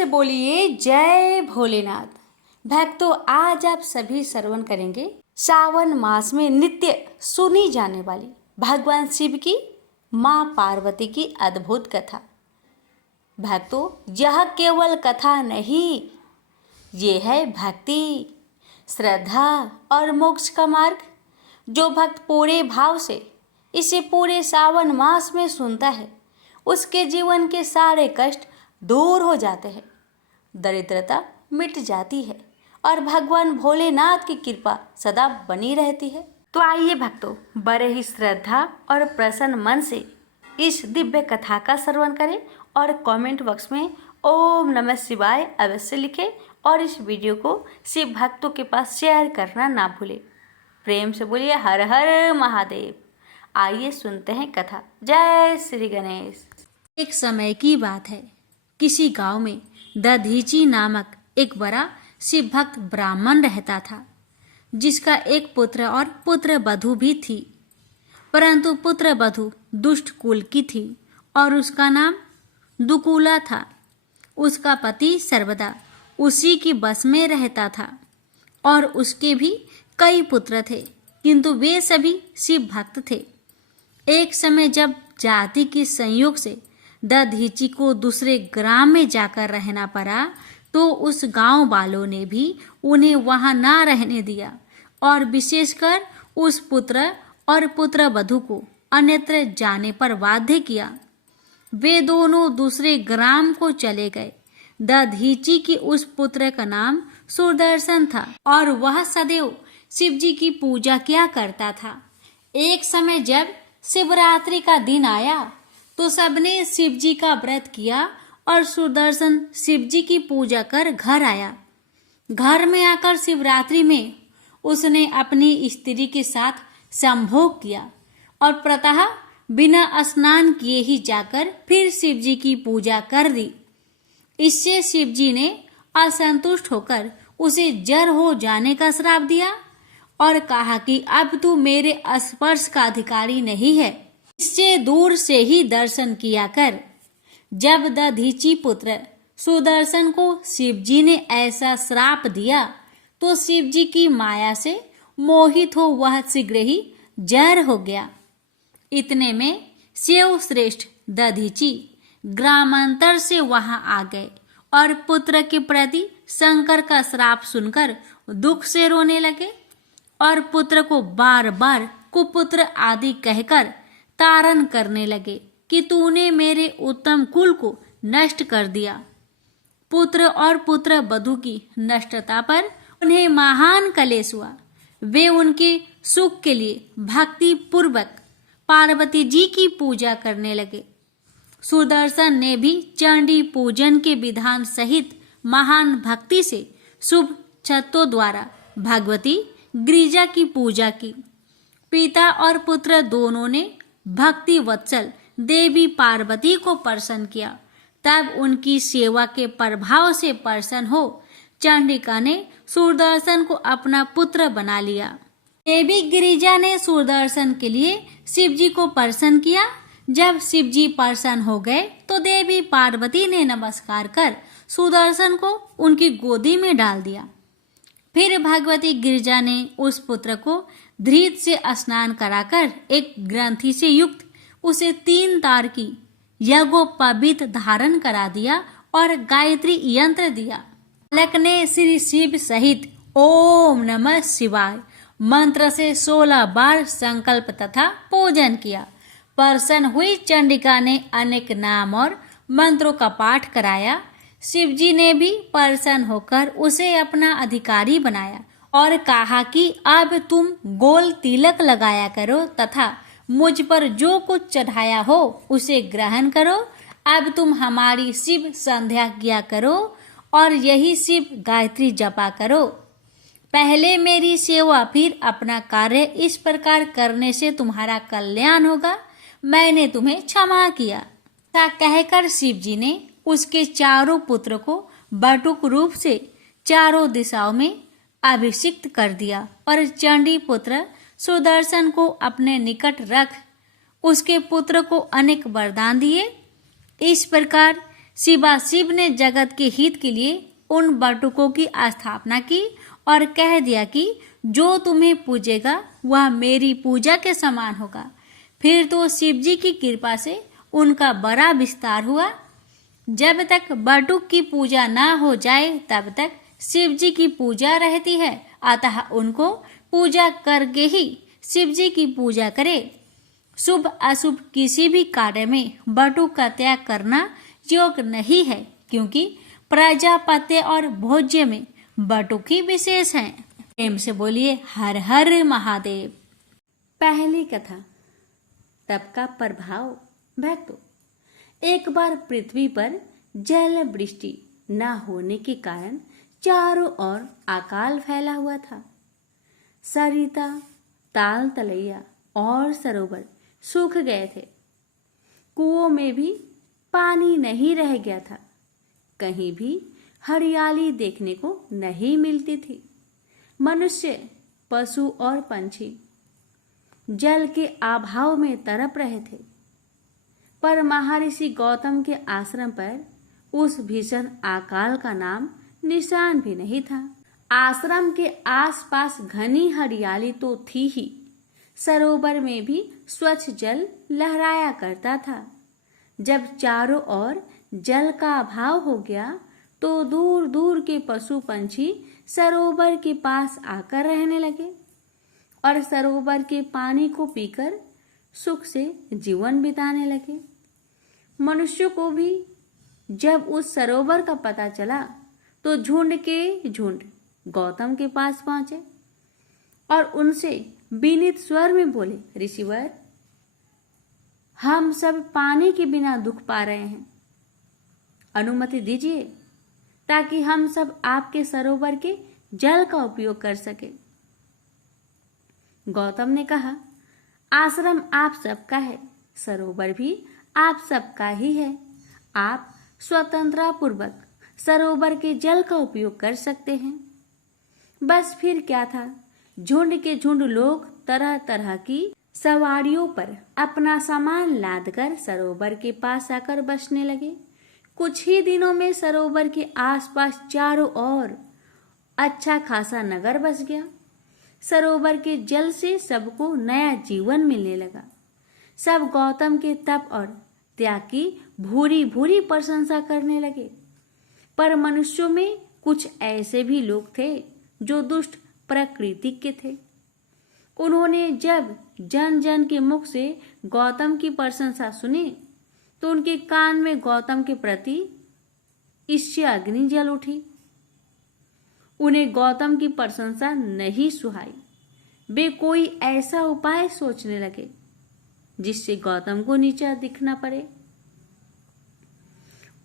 से बोलिए जय भोलेनाथ। भक्तों, आज आप सभी श्रवण करेंगे सावन मास में नित्य सुनी जाने वाली भगवान शिव की माँ पार्वती की अद्भुत कथा। भक्तों, यह केवल कथा नहीं, ये है भक्ति, श्रद्धा और मोक्ष का मार्ग। जो भक्त पूरे भाव से इसे पूरे सावन मास में सुनता है, उसके जीवन के सारे कष्ट दूर हो जाते हैं, दरिद्रता मिट जाती है और भगवान भोलेनाथ की कृपा सदा बनी रहती है। तो आइए भक्तों, बड़े ही श्रद्धा और प्रसन्न मन से इस दिव्य कथा का श्रवण करें और कमेंट बॉक्स में ओम नमः शिवाय अवश्य लिखें और इस वीडियो को शिव भक्तों के पास शेयर करना ना भूलें। प्रेम से बोलिए हर हर महादेव। आइए सुनते हैं कथा। जय श्री गणेश। एक समय की बात है, किसी गांव में दधीची नामक एक बड़ा शिव भक्त ब्राह्मण रहता था, जिसका एक पुत्र और पुत्र वधू भी थी। परंतु पुत्र वधू दुष्ट कुल की थी और उसका नाम दुकूला था। उसका पति सर्वदा उसी की बस में रहता था और उसके भी कई पुत्र थे, किंतु वे सभी शिव भक्त थे। एक समय जब जाति के संयोग से दधीची को दूसरे ग्राम में जाकर रहना पड़ा, तो उस गांव वालों ने भी उन्हें वहां ना रहने दिया और विशेषकर उस पुत्र और पुत्र वधू को अन्यत्र जाने पर बाध्य किया। वे दोनों दूसरे ग्राम को चले गए। दधीची की उस पुत्र का नाम सुदर्शन था और वह सदैव शिव जी की पूजा किया करता था। एक समय जब शिवरात्रि का दिन आया तो सबने शिव जी का व्रत किया और सुदर्शन शिव जी की पूजा कर घर आया। घर में आकर शिवरात्रि में उसने अपनी स्त्री के साथ संभोग किया और प्रातः बिना स्नान किए ही जाकर फिर शिव जी की पूजा कर दी। इससे शिव जी ने असंतुष्ट होकर उसे जर हो जाने का श्राप दिया और कहा कि अब तू मेरे स्पर्श का अधिकारी नहीं है, इससे दूर से ही दर्शन किया कर। जब दधीची पुत्र सुदर्शन को शिव जी ने ऐसा श्राप दिया तो शिव जी की माया से मोहित हो वह शीघ्र ही जर हो गया। इतने में शिव श्रेष्ठ दधीची ग्रामांतर से वहां आ गए और पुत्र के प्रति शंकर का श्राप सुनकर दुख से रोने लगे और पुत्र को बार बार कुपुत्र आदि कहकर तारण करने लगे कि तूने मेरे उत्तम कुल को नष्ट कर दिया। पुत्र और पुत्र वधू की नष्टता पर उन्हें महान कलेश हुआ। वे उनके सुख के लिए भक्ति पूर्वक पार्वती जी की पूजा करने लगे। सुदर्शन ने भी चंडी पूजन के विधान सहित महान भक्ति से शुभ छत्तों द्वारा भगवती गिरिजा की पूजा की। पिता और पुत्र दोनों ने भक्ति वत्सल देवी पार्वती को प्रसन्न किया। तब उनकी सेवा के प्रभाव से प्रसन्न हो चंडिका ने सुदर्शन को अपना पुत्र बना लिया। देवी गिरिजा ने सुदर्शन के लिए शिव जी को प्रसन्न किया। जब शिव जी प्रसन्न हो गए तो देवी पार्वती ने नमस्कार कर सुदर्शन को उनकी गोदी में डाल दिया। फिर भगवती गिरिजा ने उस पुत्र को धृत से स्नान कराकर एक ग्रंथि से युक्त उसे 3 तार की यज्ञोपवीत धारण करा दिया और गायत्री यंत्र दिया। बालक ने श्री शिव सहित ओम नमः शिवाय मंत्र से 16 बार संकल्प तथा पूजन किया। प्रसन्न हुई चंडिका ने अनेक नाम और मंत्रों का पाठ कराया। शिव जी ने भी प्रसन्न होकर उसे अपना अधिकारी बनाया और कहा कि अब तुम गोल तिलक लगाया करो तथा मुझ पर जो कुछ चढ़ाया हो उसे ग्रहण करो। अब तुम हमारी शिव संध्या किया करो और यही शिव गायत्री जपा करो। पहले मेरी सेवा फिर अपना कार्य, इस प्रकार करने से तुम्हारा कल्याण होगा। मैंने तुम्हें क्षमा किया। ऐसा कहकर शिव जी ने उसके चारों पुत्र को बटुक रूप से चारों दिशाओं में अभिषिक्त कर दिया और चंडी पुत्र सुदर्शन को अपने निकट रख उसके पुत्र को अनेक वरदान दिए। इस प्रकार शिवाशिव ने जगत के हित के लिए उन बटुकों की स्थापना की और कह दिया कि जो तुम्हें पूजेगा वह मेरी पूजा के समान होगा। फिर तो शिव जी की कृपा से उनका बड़ा विस्तार हुआ। जब तक बटुक की पूजा ना हो जाए तब तक शिव जी की पूजा रहती है, अतः उनको पूजा करके ही शिव जी की पूजा करे। शुभ अशुभ किसी भी कार्य में बटुक का त्याग करना योग्य नहीं है, क्योंकि प्रजापत्य और भोज्य में बटुक ही विशेष हैं। प्रेम से बोलिए हर हर महादेव। पहली कथा, तप का प्रभाव। भक्तों, एक बार पृथ्वी पर जल वृष्टि न होने के कारण चारों ओर अकाल फैला हुआ था। सरिता, ताल तलैया और सरोवर सूख गए थे। कुओं में भी पानी नहीं रह गया था। कहीं भी हरियाली देखने को नहीं मिलती थी। मनुष्य, पशु और पंछी जल के अभाव में तड़प रहे थे। पर महर्षि गौतम के आश्रम पर उस भीषण अकाल का नाम निशान भी नहीं था। आश्रम के आसपास घनी हरियाली तो थी ही, सरोवर में भी स्वच्छ जल लहराया करता था। जब चारों ओर जल का अभाव हो गया तो दूर दूर के पशु पंछी सरोवर के पास आकर रहने लगे और सरोवर के पानी को पीकर सुख से जीवन बिताने लगे। मनुष्य को भी जब उस सरोवर का पता चला तो झुंड के झुंड गौतम के पास पहुंचे और उनसे विनीत स्वर में बोले, ऋषिवर, हम सब पानी के बिना दुख पा रहे हैं। अनुमति दीजिए ताकि हम सब आपके सरोवर के जल का उपयोग कर सके। गौतम ने कहा, आश्रम आप सबका है, सरोवर भी आप सबका ही है। आप स्वतंत्रता पूर्वक सरोवर के जल का उपयोग कर सकते हैं। बस फिर क्या था, झुंड के झुंड लोग तरह तरह की सवारियों पर अपना सामान लादकर सरोवर के पास आकर बसने लगे। कुछ ही दिनों में सरोवर के आसपास चारों ओर अच्छा खासा नगर बस गया। सरोवर के जल से सबको नया जीवन मिलने लगा। सब गौतम के तप और त्याग की भूरी भूरी प्रशंसा करने लगे। पर मनुष्यों में कुछ ऐसे भी लोग थे जो दुष्ट प्रकृति के थे। उन्होंने जब जन जन के मुख से गौतम की प्रशंसा सुनी तो उनके कान में गौतम के प्रति ईर्ष्या अग्नि जल उठी। उन्हें गौतम की प्रशंसा नहीं सुहाई। वे कोई ऐसा उपाय सोचने लगे जिससे गौतम को नीचा दिखना पड़े।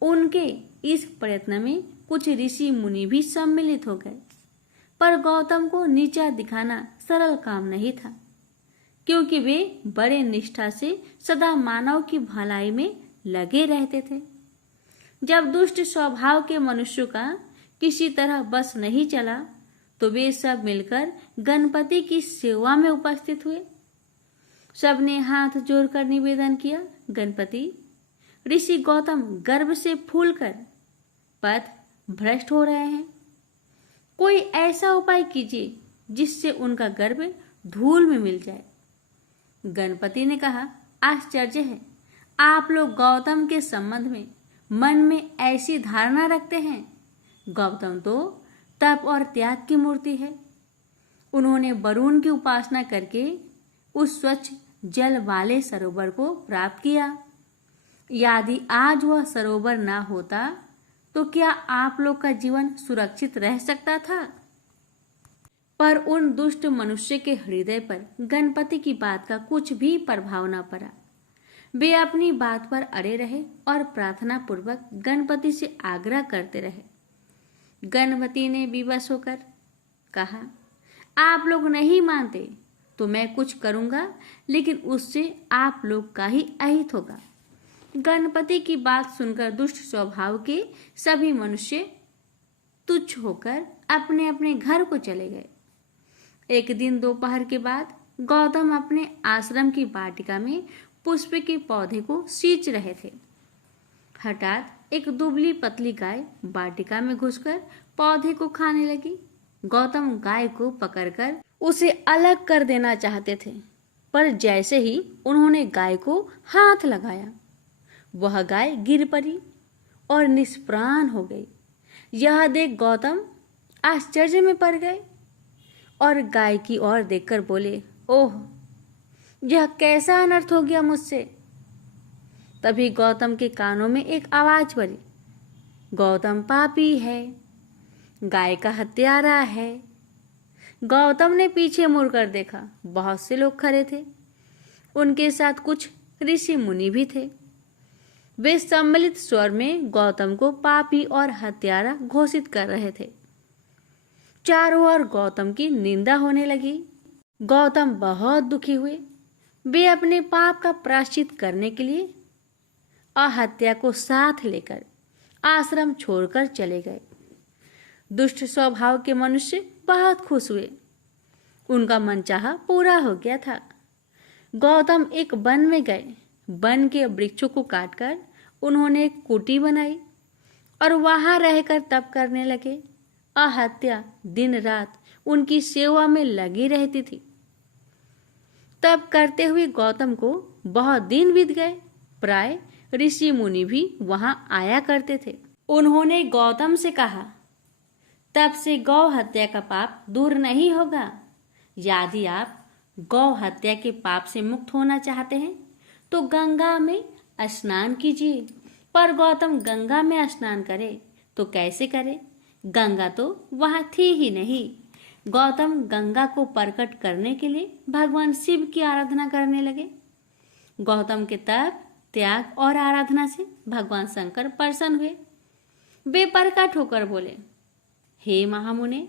उनके इस प्रयत्न में कुछ ऋषि मुनि भी सम्मिलित हो गए। पर गौतम को नीचा दिखाना सरल काम नहीं था, क्योंकि वे बड़े निष्ठा से सदा मानव की भलाई में लगे रहते थे। जब दुष्ट स्वभाव के मनुष्यों का किसी तरह बस नहीं चला तो वे सब मिलकर गणपति की सेवा में उपस्थित हुए। सबने हाथ जोड़कर निवेदन किया, गणपति, ऋषि गौतम गर्व से फूलकर पथ भ्रष्ट हो रहे हैं। कोई ऐसा उपाय कीजिए जिससे उनका गर्व धूल में मिल जाए। गणपति ने कहा, आश्चर्य है, आप लोग गौतम के संबंध में मन में ऐसी धारणा रखते हैं। गौतम तो तप और त्याग की मूर्ति है। उन्होंने वरुण की उपासना करके उस स्वच्छ जल वाले सरोवर को प्राप्त किया। यदि आज वह सरोवर ना होता तो क्या आप लोग का जीवन सुरक्षित रह सकता था? पर उन दुष्ट मनुष्य के हृदय पर गणपति की बात का कुछ भी प्रभाव न पड़ा। वे अपनी बात पर अड़े रहे और प्रार्थना पूर्वक गणपति से आग्रह करते रहे। गणपति ने विवश होकर कहा, आप लोग नहीं मानते तो मैं कुछ करूंगा, लेकिन उससे आप लोग का ही अहित होगा। गणपति की बात सुनकर दुष्ट स्वभाव के सभी मनुष्य तुच्छ होकर अपने अपने घर को चले गए। एक दिन दोपहर के बाद गौतम अपने आश्रम की वाटिका में पुष्प के पौधे को सींच रहे थे। हठात एक दुबली पतली गाय वाटिका में घुसकर पौधे को खाने लगी। गौतम गाय को पकड़कर उसे अलग कर देना चाहते थे, पर जैसे ही उन्होंने गाय को हाथ लगाया, वह गाय गिर पड़ी और निष्प्राण हो गई। यह देख गौतम आश्चर्य में पड़ गए और गाय की ओर देखकर बोले, ओह, यह कैसा अनर्थ हो गया मुझसे। तभी गौतम के कानों में एक आवाज पड़ी, गौतम पापी है, गाय का हत्यारा है। गौतम ने पीछे मुड़कर देखा, बहुत से लोग खड़े थे। उनके साथ कुछ ऋषि मुनि भी थे। वे सम्मिलित स्वर में गौतम को पापी और हत्यारा घोषित कर रहे थे। चारों ओर गौतम की निंदा होने लगी। गौतम बहुत दुखी हुए। वे अपने पाप का प्रायश्चित करने के लिए अहत्या को साथ लेकर आश्रम छोड़कर चले गए। दुष्ट स्वभाव के मनुष्य बहुत खुश हुए। उनका मनचाहा पूरा हो गया था। गौतम एक वन में गए। वन के वृक्षों को काटकर उन्होंने एक कुटी बनाई और वहां रहकर तप करने लगे। अहत्या दिन रात उनकी सेवा में लगी रहती थी। तप करते हुए गौतम को बहुत दिन बीत गए। प्राय ऋषि मुनि भी वहां आया करते थे। उन्होंने गौतम से कहा, तब से गौ हत्या का पाप दूर नहीं होगा। यदि आप गौ हत्या के पाप से मुक्त होना चाहते हैं तो गंगा में स्नान कीजिए। पर गौतम गंगा में स्नान करे तो कैसे करे? गंगा तो वहां थी ही नहीं। गौतम गंगा को प्रकट करने के लिए भगवान शिव की आराधना करने लगे। गौतम के तप, त्याग और आराधना से भगवान शंकर प्रसन्न हुए। वे प्रकट होकर बोले, हे महामुने,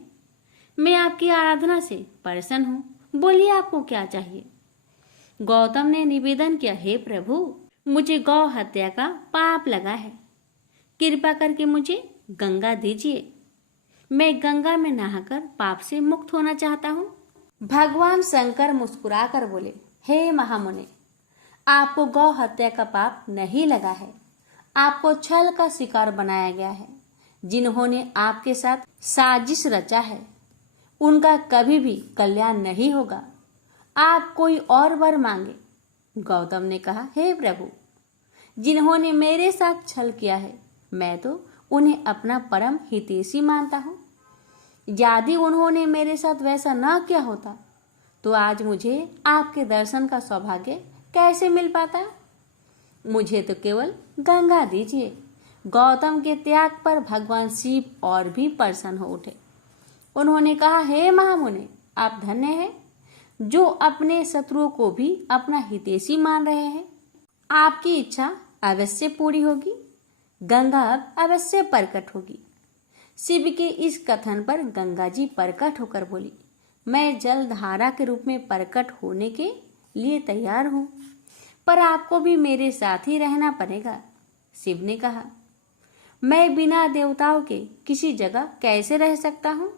मैं आपकी आराधना से प्रसन्न हूँ। बोलिए, आपको क्या चाहिए? गौतम ने निवेदन किया, हे प्रभु, मुझे गौ हत्या का पाप लगा है। कृपा करके मुझे गंगा दीजिए। मैं गंगा में नहाकर पाप से मुक्त होना चाहता हूँ। भगवान शंकर मुस्कुराकर बोले, हे महामुने, आपको गौ हत्या का पाप नहीं लगा है। आपको छल का शिकार बनाया गया है। जिन्होंने आपके साथ साजिश रचा है उनका कभी भी कल्याण नहीं होगा। आप कोई और वर मांगे। गौतम ने कहा, हे प्रभु, जिन्होंने मेरे साथ छल किया है मैं तो उन्हें अपना परम हितैषी मानता हूँ। यदि उन्होंने मेरे साथ वैसा न किया होता तो आज मुझे आपके दर्शन का सौभाग्य कैसे मिल पाता? मुझे तो केवल गंगा दीजिए। गौतम के त्याग पर भगवान शिव और भी प्रसन्न हो उठे। उन्होंने कहा, हे महामुने, आप धन्य हैं जो अपने शत्रुओं को भी अपना हितैषी मान रहे हैं। आपकी इच्छा अवश्य पूरी होगी। गंगा अब अवश्य प्रकट होगी। शिव के इस कथन पर गंगा जी प्रकट होकर बोली, मैं जल धारा के रूप में प्रकट होने के लिए तैयार हूँ, पर आपको भी मेरे साथ ही रहना पड़ेगा। शिव ने कहा, मैं बिना देवताओं के किसी जगह कैसे रह सकता हूँ?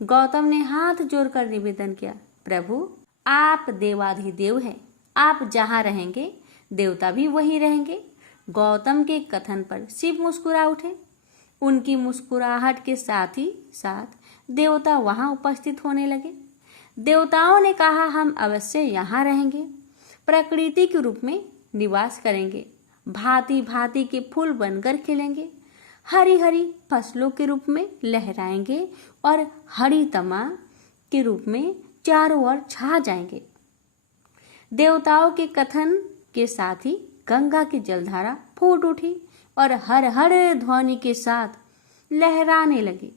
गौतम ने हाथ जोड़कर निवेदन किया, प्रभु, आप देवाधिदेव हैं। आप जहाँ रहेंगे देवता भी वहीं रहेंगे। गौतम के कथन पर शिव मुस्कुरा उठे। उनकी मुस्कुराहट के साथ ही साथ देवता वहां उपस्थित होने लगे। देवताओं ने कहा, हम अवश्य यहाँ रहेंगे, प्रकृति के रूप में निवास करेंगे, भांति भांति के फूल बनकर खिलेंगे, हरी हरी फसलों के रूप में लहराएंगे और हरी तमा के रूप में चारों ओर छा जाएंगे। देवताओं के कथन के साथ ही गंगा की जलधारा फूट उठी और हर हर ध्वनि के साथ लहराने लगी।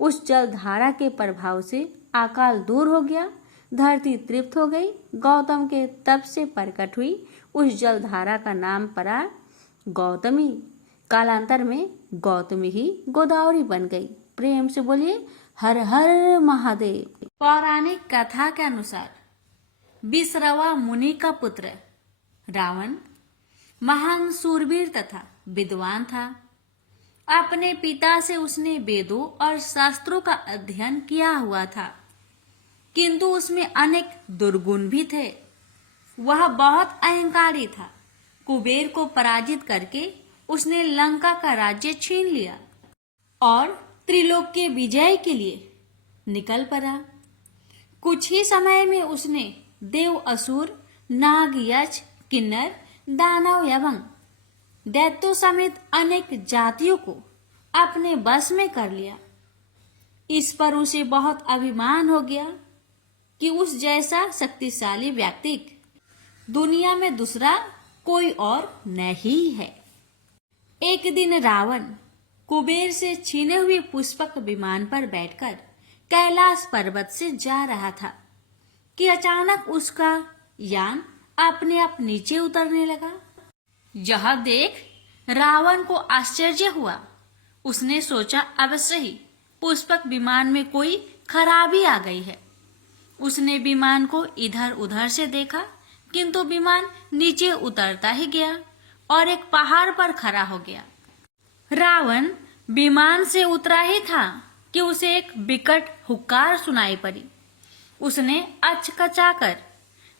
उस जलधारा के प्रभाव से अकाल दूर हो गया, धरती तृप्त हो गई। गौतम के तप से प्रकट हुई उस जलधारा का नाम पड़ा गौतमी। कालांतर में गौतमी ही गोदावरी बन गई। प्रेम से बोलिए, हर हर महादेव। पौराणिक कथा के अनुसार विश्रवा मुनि का पुत्र रावण महान सूरवीर तथा विद्वान था। अपने पिता से उसने वेदों और शास्त्रों का अध्ययन किया हुआ था, किंतु उसमें अनेक दुर्गुण भी थे। वह बहुत अहंकारी था। कुबेर को पराजित करके उसने लंका का राज्य छीन लिया और त्रिलोक के विजय के लिए निकल पड़ा। कुछ ही समय में उसने देव, असुर, नाग, यक्ष, किन्नर, दानव एवं दैत्यों समेत अनेक जातियों को अपने बस में कर लिया। इस पर उसे बहुत अभिमान हो गया कि उस जैसा शक्तिशाली व्यक्ति दुनिया में दूसरा कोई और नहीं है। एक दिन रावण कुबेर से छीने हुए पुष्पक विमान पर बैठकर कैलाश पर्वत से जा रहा था कि अचानक उसका यान अपने आप नीचे उतरने लगा। यह देख रावण को आश्चर्य हुआ। उसने सोचा अवश्य ही पुष्पक विमान में कोई खराबी आ गई है। उसने विमान को इधर उधर से देखा, किंतु विमान नीचे उतरता ही गया और एक पहाड़ पर खड़ा हो गया। रावण विमान से उतरा ही था कि उसे एक विकट हुक्कार सुनाई पड़ी। उसने अचकचाकर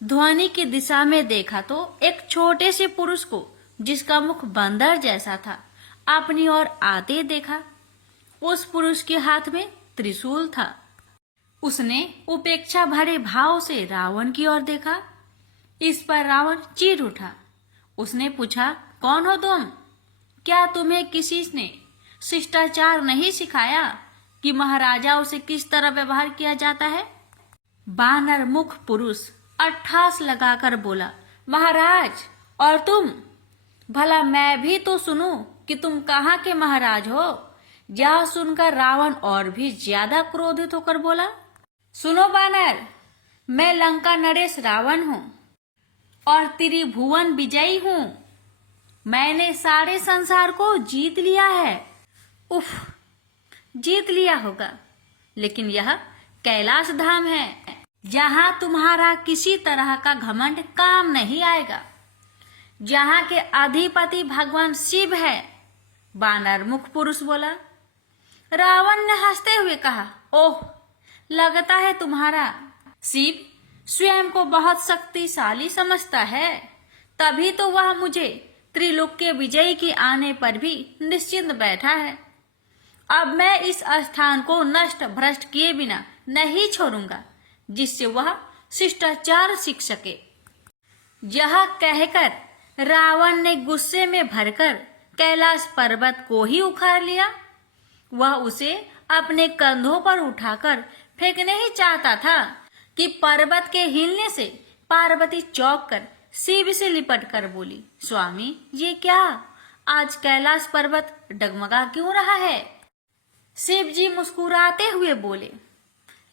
ध्वनि की दिशा में देखा तो एक छोटे से पुरुष को, जिसका मुख बंदर जैसा था, अपनी ओर आते देखा। उस पुरुष के हाथ में त्रिशूल था। उसने उपेक्षा भरे भाव से रावण की ओर देखा। इस पर रावण चीर उठा। उसने पूछा, कौन हो तुम? क्या तुम्हें किसी ने शिष्टाचार नहीं सिखाया कि महाराजाओं से किस तरह व्यवहार किया जाता है? बानर मुख पुरुष अट्ठास लगाकर बोला, महाराज, और तुम? भला मैं भी तो सुनूं कि तुम कहाँ के महाराज हो। यह सुनकर रावण और भी ज्यादा क्रोधित होकर बोला, सुनो बानर, मैं लंका नरेश रावण हूँ और त्रिभुवन विजयी हूँ। मैंने सारे संसार को जीत लिया है। उफ, जीत लिया होगा, लेकिन यह कैलाश धाम है, जहाँ तुम्हारा किसी तरह का घमंड काम नहीं आएगा, जहाँ के अधिपति भगवान शिव है। बानर मुख पुरुष बोला। रावण ने हंसते हुए कहा, ओह, लगता है तुम्हारा शिव स्वयं को बहुत शक्तिशाली समझता है, तभी तो वह मुझे त्रिलोक के विजय के आने पर भी निश्चिंत बैठा है। अब मैं इस स्थान को नष्ट भ्रष्ट किए बिना नहीं छोड़ूंगा, जिससे वह शिष्टाचार सीख सके। यह कहकर रावण ने गुस्से में भरकर कैलाश पर्वत को ही उखाड़ लिया। वह उसे अपने कंधों पर उठाकर फेंकने ही चाहता था कि पर्वत के हिलने से पार्वती चौंक कर शिव से लिपट कर बोली, स्वामी, ये क्या? आज कैलाश पर्वत डगमगा क्यों रहा है? शिव जी मुस्कुराते हुए बोले,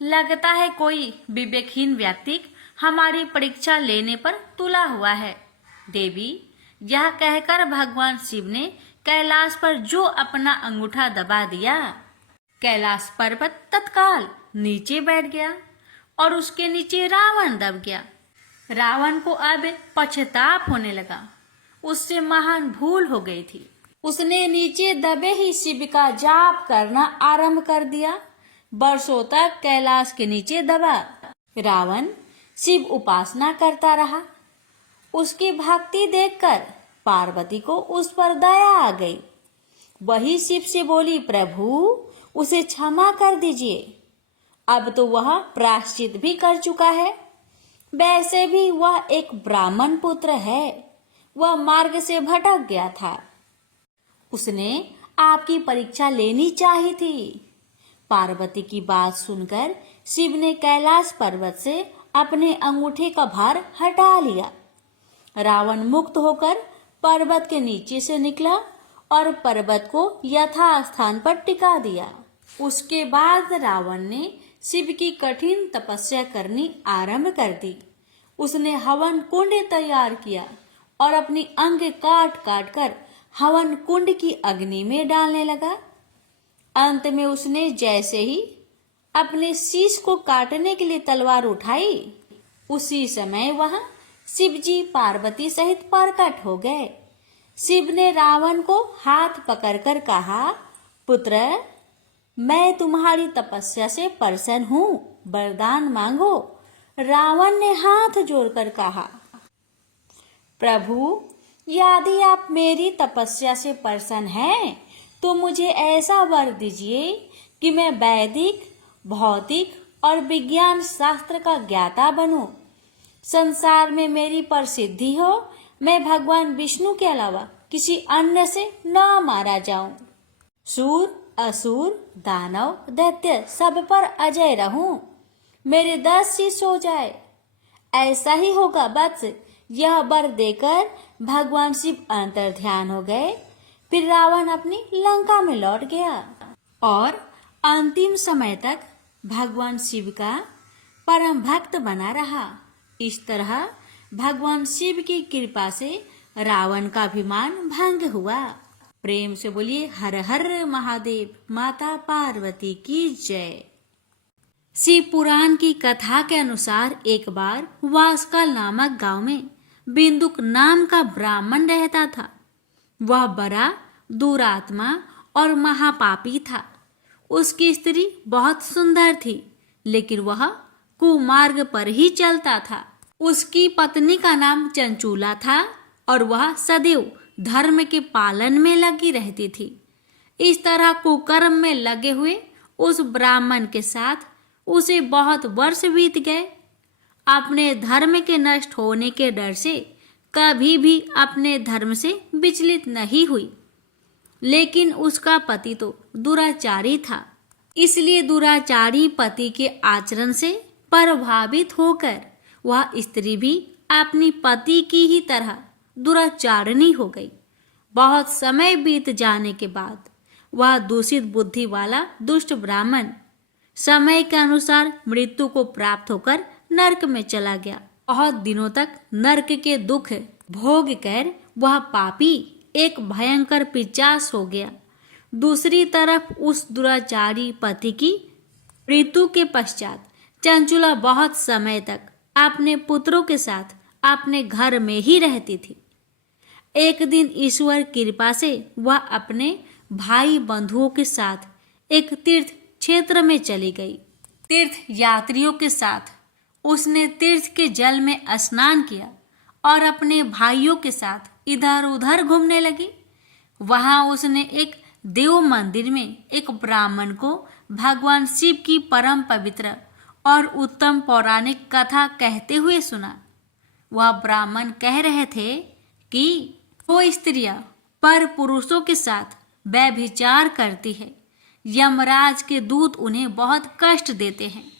लगता है कोई विवेकहीन व्यक्ति हमारी परीक्षा लेने पर तुला हुआ है। देवी, यह कहकर भगवान शिव ने कैलाश पर जो अपना अंगूठा दबा दिया, कैलाश पर्वत तत्काल नीचे बैठ गया और उसके नीचे रावण दब गया। रावण को अब पश्चाताप होने लगा। उससे महान भूल हो गई थी। उसने नीचे दबे ही शिव का जाप करना आरंभ कर दिया। वर्षों तक कैलाश के नीचे दबा रावण शिव उपासना करता रहा। उसकी भक्ति देखकर पार्वती को उस पर दया आ गई। वही शिव से बोली, प्रभु, उसे क्षमा कर दीजिए। अब तो वह प्रायश्चित भी कर चुका है। वैसे भी वह एक ब्राह्मण पुत्र है। वह मार्ग से भटक गया था। उसने आपकी परीक्षा लेनी चाहिए थी। पार्वती की बात सुनकर शिव ने कैलाश पर्वत से अपने अंगूठे का भार हटा लिया। रावण मुक्त होकर पर्वत के नीचे से निकला और पर्वत को यथास्थान पर टिका दिया। उसके बाद रावण ने शिव की कठिन तपस्या करनी आरंभ कर दी। उसने हवन कुंड तैयार किया और अपनी अंग काट काट कर हवन कुंड की अग्नि में डालने लगा। अंत में उसने जैसे ही अपने शीश को काटने के लिए तलवार उठाई, उसी समय वहां शिव जी पार्वती सहित प्रकट हो गए। शिव ने रावण को हाथ पकड़कर कहा, पुत्र, मैं तुम्हारी तपस्या से प्रसन्न हूँ, वरदान मांगो। रावण ने हाथ जोड़कर कहा, प्रभु, यदि आप मेरी तपस्या से प्रसन्न हैं तो मुझे ऐसा वर दीजिए कि मैं वैदिक, भौतिक और विज्ञान शास्त्र का ज्ञाता बनूं। संसार में मेरी प्रसिद्धि हो, मैं भगवान विष्णु के अलावा किसी अन्य से न मारा जाऊं। सूर, असुर, दानव, दैत्य सब पर अजय रहूं। मेरे 10 शिष्य हो जाए। ऐसा ही होगा वत्स। यह वर देकर भगवान शिव अंतर्ध्यान हो गए। फिर रावण अपनी लंका में लौट गया और अंतिम समय तक भगवान शिव का परम भक्त बना रहा। इस तरह भगवान शिव की कृपा से रावण का अभिमान भंग हुआ। प्रेम से बोलिए हर हर महादेव, माता पार्वती की जय। शिव पुराण की कथा के अनुसार एक बार वासकाल नामक गांव में बिंदुक नाम का ब्राह्मण रहता था। वह बड़ा दुरात्मा और महापापी था। उसकी स्त्री बहुत सुंदर थी, लेकिन वह कुमार्ग पर ही चलता था। उसकी पत्नी का नाम चंचूला था और वह सदैव धर्म के पालन में लगी रहती थी। इस तरह कुकर्म में लगे हुए उस ब्राह्मण के साथ उसे बहुत वर्ष बीत गए। अपने धर्म के नष्ट होने के डर से कभी भी अपने धर्म से विचलित नहीं हुई। लेकिन उसका पति तो दुराचारी था, इसलिए दुराचारी पति के आचरण से प्रभावित होकर वह स्त्री भी अपनी पति की ही तरह दुराचारणी हो गई। बहुत समय बीत जाने के बाद वह दूषित बुद्धि वाला दुष्ट ब्राह्मण समय के अनुसार मृत्यु को प्राप्त होकर नरक में चला गया। बहुत दिनों तक नरक के दुख भोग कर वह पापी एक भयंकर पिशाच हो गया। दूसरी तरफ उस दुराचारी पति की मृत्यु के पश्चात चंचुला बहुत समय तक अपने पुत्रों के साथ अपने घर में ही रहती थी। एक दिन ईश्वर कृपा से वह अपने भाई बंधुओं के साथ एक तीर्थ क्षेत्र में चली गई। तीर्थ यात्रियों के साथ उसने तीर्थ के जल में स्नान किया और अपने भाइयों के साथ इधर उधर घूमने लगी। वहां उसने एक देव मंदिर में एक ब्राह्मण को भगवान शिव की परम पवित्र और उत्तम पौराणिक कथा कहते हुए सुना। वह ब्राह्मण कह रहे थे कि वो स्त्रियां पर पुरुषों के साथ व्यभिचार करती है, यमराज के दूत उन्हें बहुत कष्ट देते हैं।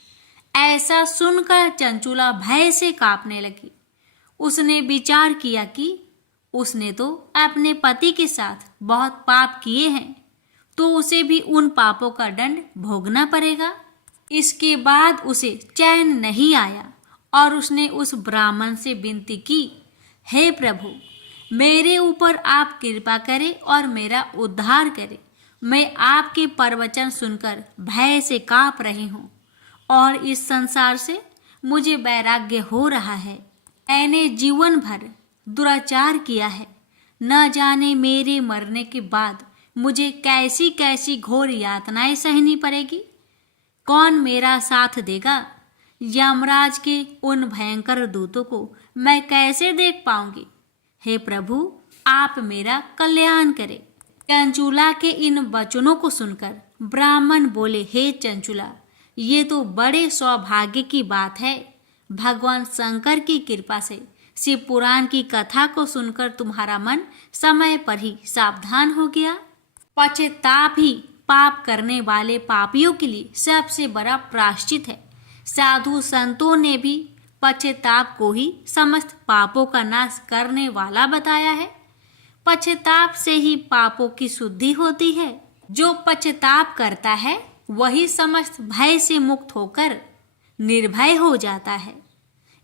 ऐसा सुनकर चंचुला भय से कांपने लगी। उसने विचार किया कि उसने तो अपने पति के साथ बहुत पाप किए हैं, तो उसे भी उन पापों का दंड भोगना पड़ेगा। इसके बाद उसे चैन नहीं आया और उसने उस ब्राह्मण से विनती की, हे प्रभु, मेरे ऊपर आप कृपा करें और मेरा उद्धार करें। मैं आपके प्रवचन सुनकर भय से कांप रही हूँ और इस संसार से मुझे वैराग्य हो रहा है। मैंने जीवन भर दुराचार किया है। न जाने मेरे मरने के बाद मुझे कैसी कैसी घोर यातनाएं सहनी पड़ेगी। कौन मेरा साथ देगा? यमराज के उन भयंकर दूतों को मैं कैसे देख पाऊंगी? हे प्रभु, आप मेरा कल्याण करें। चंचुला के इन वचनों को सुनकर ब्राह्मण बोले, हे चंचुला, ये तो बड़े सौभाग्य की बात है। भगवान शंकर की कृपा से शिव पुराण की कथा को सुनकर तुम्हारा मन समय पर ही सावधान हो गया। पश्चाताप ही पाप करने वाले पापियों के लिए सबसे बड़ा प्रायश्चित है। साधु संतों ने भी पश्चाताप को ही समस्त पापों का नाश करने वाला बताया है। पश्चाताप से ही पापों की शुद्धि होती है। जो पश्चाताप करता है वही समस्त भय से मुक्त होकर निर्भय हो जाता है।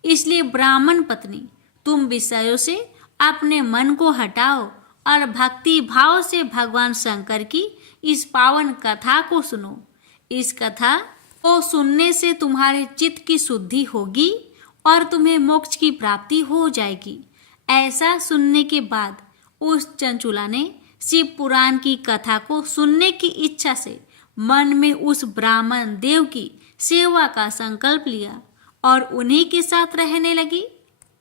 इसलिए ब्राह्मण पत्नी, तुम विषयों से अपने मन को हटाओ और भक्ति भाव से भगवान शंकर की इस पावन कथा को सुनो। इस कथा को सुनने से तुम्हारे चित्त की शुद्धि होगी और तुम्हें मोक्ष की प्राप्ति हो जाएगी। ऐसा सुनने के बाद उस चंचुला ने शिव पुराण की कथा को सुनने की इच्छा से मन में उस ब्राह्मण देव की सेवा का संकल्प लिया और उन्हीं के साथ रहने लगी।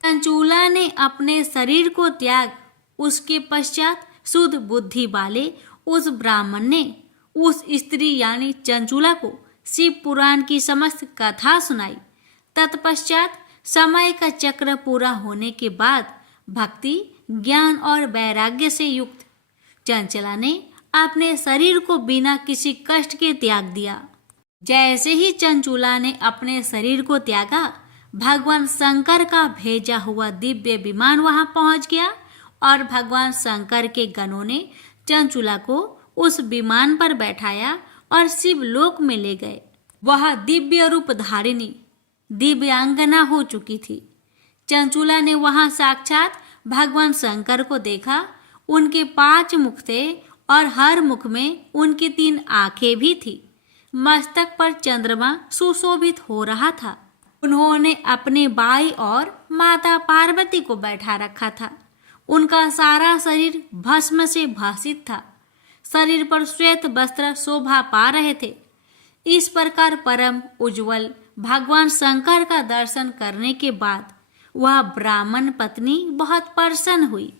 चंचुला ने अपने शरीर को त्याग उसके पश्चात शुद्ध बुद्धि वाले उस ब्राह्मण ने उस स्त्री यानी चंचुला को शिव पुराण की समस्त कथा सुनाई। तत्पश्चात समय का चक्र पूरा होने के बाद भक्ति, ज्ञान और वैराग्य से युक्त चंचला ने अपने शरीर को बिना किसी कष्ट के त्याग दिया। जैसे ही चंचुला ने अपने शरीर को त्यागा, भगवान शंकर का भेजा हुआ दिव्य विमान वहां पहुंच गया और भगवान शंकर के गणों ने चंचुला को उस विमान पर बैठाया और शिवलोक में ले गए। वह दिव्य रूप धारिणी दिव्यांगना हो चुकी थी। चंचुला ने वहां साक्षात भगवान शंकर को देखा। उनके 5 मुख थे और हर मुख में उनकी 3 आंखें भी थी। मस्तक पर चंद्रमा सुशोभित हो रहा था। उन्होंने अपने बाई और माता पार्वती को बैठा रखा था। उनका सारा शरीर भस्म से भासित था। शरीर पर श्वेत वस्त्र शोभा पा रहे थे। इस प्रकार परम उज्जवल भगवान शंकर का दर्शन करने के बाद वह ब्राह्मण पत्नी बहुत प्रसन्न हुई।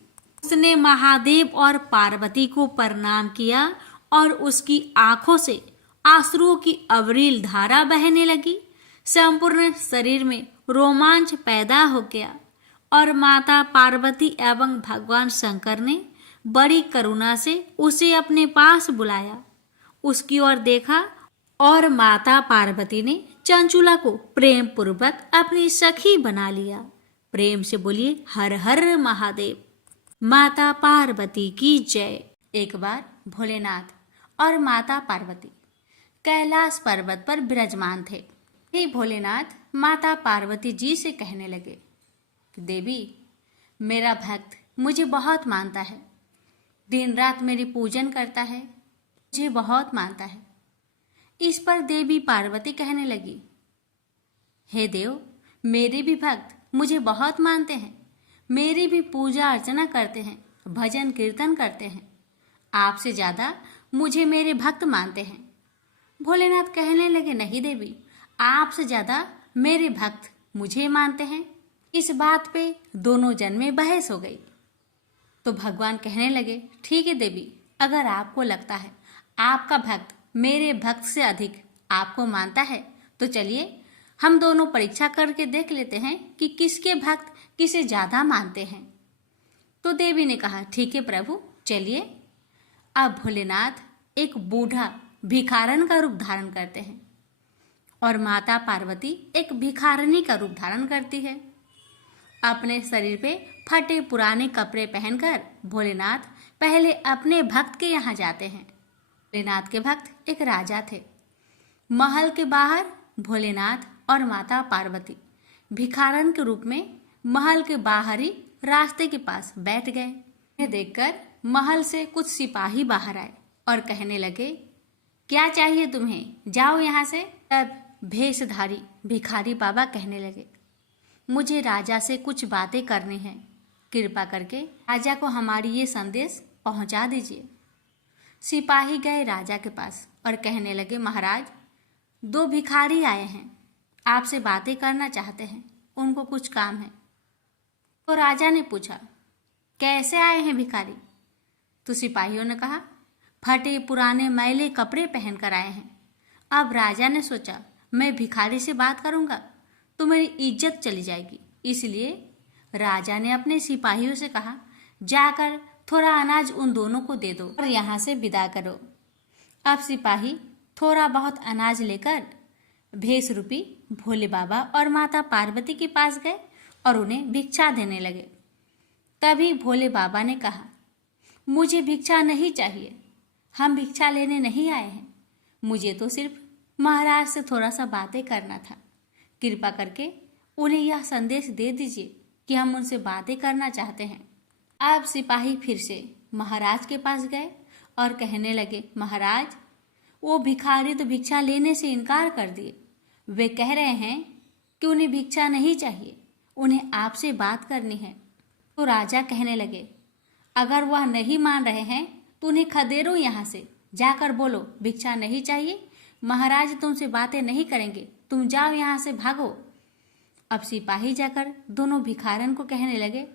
उसने महादेव और पार्वती को प्रणाम किया और उसकी आंखों से आंसुओं की अविरल धारा बहने लगी। संपूर्ण शरीर में रोमांच पैदा हो गया और माता पार्वती एवं भगवान शंकर ने बड़ी करुणा से उसे अपने पास बुलाया। उसकी ओर देखा और माता पार्वती ने चंचुला को प्रेम पूर्वक अपनी सखी बना लिया। प्रेम से बोलिए हर हर महादेव। माता पार्वती की जय। एक बार भोलेनाथ और माता पार्वती कैलाश पर्वत पर विराजमान थे। हे भोलेनाथ माता पार्वती जी से कहने लगे कि देवी, मेरा भक्त मुझे बहुत मानता है, दिन रात मेरी पूजन करता है, मुझे बहुत मानता है। इस पर देवी पार्वती कहने लगी, हे देव, मेरे भी भक्त मुझे बहुत मानते हैं, मेरी भी पूजा अर्चना करते हैं, भजन कीर्तन करते हैं। आपसे ज्यादा मुझे मेरे भक्त मानते हैं। भोलेनाथ कहने लगे, नहीं देवी, आपसे ज्यादा मेरे भक्त मुझे मानते हैं। इस बात पे दोनों जन में बहस हो गई। तो भगवान कहने लगे, ठीक है देवी, अगर आपको लगता है आपका भक्त मेरे भक्त से अधिक आपको मानता है तो चलिए हम दोनों परीक्षा करके देख लेते हैं कि किसके भक्त किसे ज्यादा मानते हैं। तो देवी ने कहा, ठीक है प्रभु, चलिए। अब भोलेनाथ एक बूढ़ा भिखारन का रूप धारण करते हैं और माता पार्वती एक भिखारनी का रूप धारण करती है। अपने शरीर पे फटे पुराने कपड़े पहनकर भोलेनाथ पहले अपने भक्त के यहाँ जाते हैं। भोलेनाथ के भक्त एक राजा थे। महल के बाहर भोलेनाथ और माता पार्वती भिखारन के रूप में महल के बाहरी रास्ते के पास बैठ गए। यह देखकर महल से कुछ सिपाही बाहर आए और कहने लगे, क्या चाहिए तुम्हें, जाओ यहाँ से। तब भेषधारी भिखारी बाबा कहने लगे, मुझे राजा से कुछ बातें करनी हैं, कृपा करके राजा को हमारी ये संदेश पहुंचा दीजिए। सिपाही गए राजा के पास और कहने लगे, महाराज, 2 भिखारी आए हैं, आपसे बातें करना चाहते हैं, उनको कुछ काम है। तो राजा ने पूछा, कैसे आए हैं भिखारी? तो सिपाहियों ने कहा, फटे पुराने मैले कपड़े पहनकर आए हैं। अब राजा ने सोचा, मैं भिखारी से बात करूंगा तो मेरी इज्जत चली जाएगी, इसलिए राजा ने अपने सिपाहियों से कहा, जाकर थोड़ा अनाज उन दोनों को दे दो और यहाँ से विदा करो। अब सिपाही थोड़ा बहुत अनाज लेकर भेष रूपी भोले बाबा और माता पार्वती के पास गए और उन्हें भिक्षा देने लगे। तभी भोले बाबा ने कहा, मुझे भिक्षा नहीं चाहिए, हम भिक्षा लेने नहीं आए हैं, मुझे तो सिर्फ महाराज से थोड़ा सा बातें करना था। कृपा करके उन्हें यह संदेश दे दीजिए कि हम उनसे बातें करना चाहते हैं। अब सिपाही फिर से महाराज के पास गए और कहने लगे, महाराज, वो भिखारी तो भिक्षा लेने से इनकार कर दिए। वे कह रहे हैं कि उन्हें भिक्षा नहीं चाहिए, उन्हें आपसे बात करनी है। तो राजा कहने लगे, अगर वह नहीं मान रहे हैं तो उन्हें खदेड़ो यहाँ से, जाकर बोलो भिक्षा नहीं चाहिए, महाराज तुमसे बातें नहीं करेंगे, तुम जाओ यहाँ से, भागो। अब सिपाही जाकर दोनों भिखारन को कहने लगे,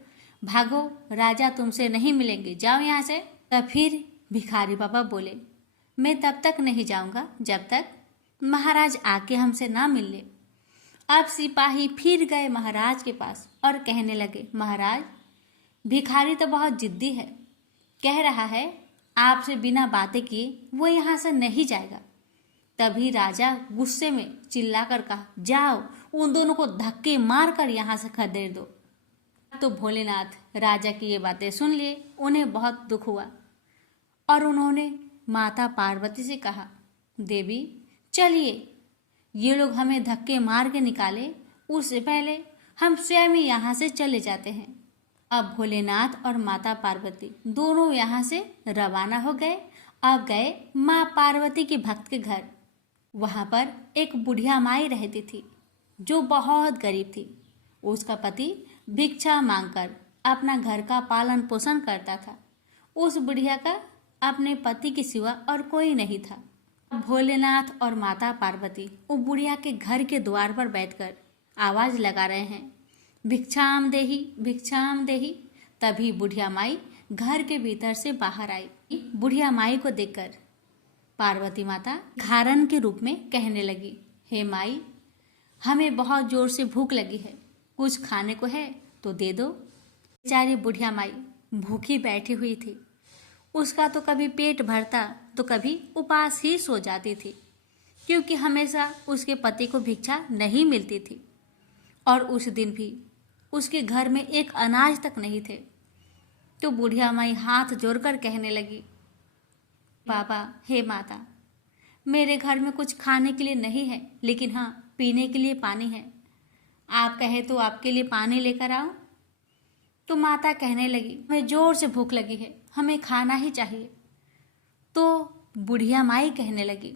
भागो, राजा तुमसे नहीं मिलेंगे, जाओ यहाँ से। तब फिर भिखारी बाबा बोले, मैं तब तक नहीं जाऊंगा जब तक महाराज आके हमसे ना मिल ले। अब सिपाही फिर गए महाराज के पास और कहने लगे, महाराज भिखारी तो बहुत जिद्दी है, कह रहा है आपसे बिना बातें किए वो यहाँ से नहीं जाएगा। तभी राजा गुस्से में चिल्लाकर कहा, जाओ उन दोनों को धक्के मार कर यहाँ से खदेड़ दो। तो भोलेनाथ राजा की ये बातें सुन लिए, उन्हें बहुत दुख हुआ और उन्होंने माता पार्वती से कहा, देवी चलिए, ये लोग हमें धक्के मार के निकाले, उससे पहले हम स्वयं ही यहाँ से चले जाते हैं। अब भोलेनाथ और माता पार्वती दोनों यहाँ से रवाना हो गए। अब गए माँ पार्वती के भक्त के घर। वहाँ पर एक बुढ़िया माई रहती थी जो बहुत गरीब थी। उसका पति भिक्षा मांगकर अपना घर का पालन पोषण करता था। उस बुढ़िया का अपने पति के सिवा और कोई नहीं था। भोलेनाथ और माता पार्वती वो बुढ़िया के घर के द्वार पर बैठकर आवाज लगा रहे हैं, भिक्षाम देही, भिक्षाम देही। तभी बुढ़िया माई घर के भीतर से बाहर आई। बुढ़िया माई को देखकर पार्वती माता भिखारन के रूप में कहने लगी, हे माई, हमें बहुत जोर से भूख लगी है, कुछ खाने को है तो दे दो। बेचारी बुढ़िया माई भूखी बैठी हुई थी। उसका तो कभी पेट भरता तो कभी उपास ही सो जाती थी, क्योंकि हमेशा उसके पति को भिक्षा नहीं मिलती थी और उस दिन भी उसके घर में एक अनाज तक नहीं थे। तो बुढ़िया माई हाथ जोड़कर कहने लगी, बाबा, हे माता, मेरे घर में कुछ खाने के लिए नहीं है, लेकिन हाँ पीने के लिए पानी है। आप कहे तो आपके लिए पानी लेकर आओ। तो माता कहने लगी, हमें जोर से भूख लगी है, हमें खाना ही चाहिए। तो बुढ़िया माई कहने लगी,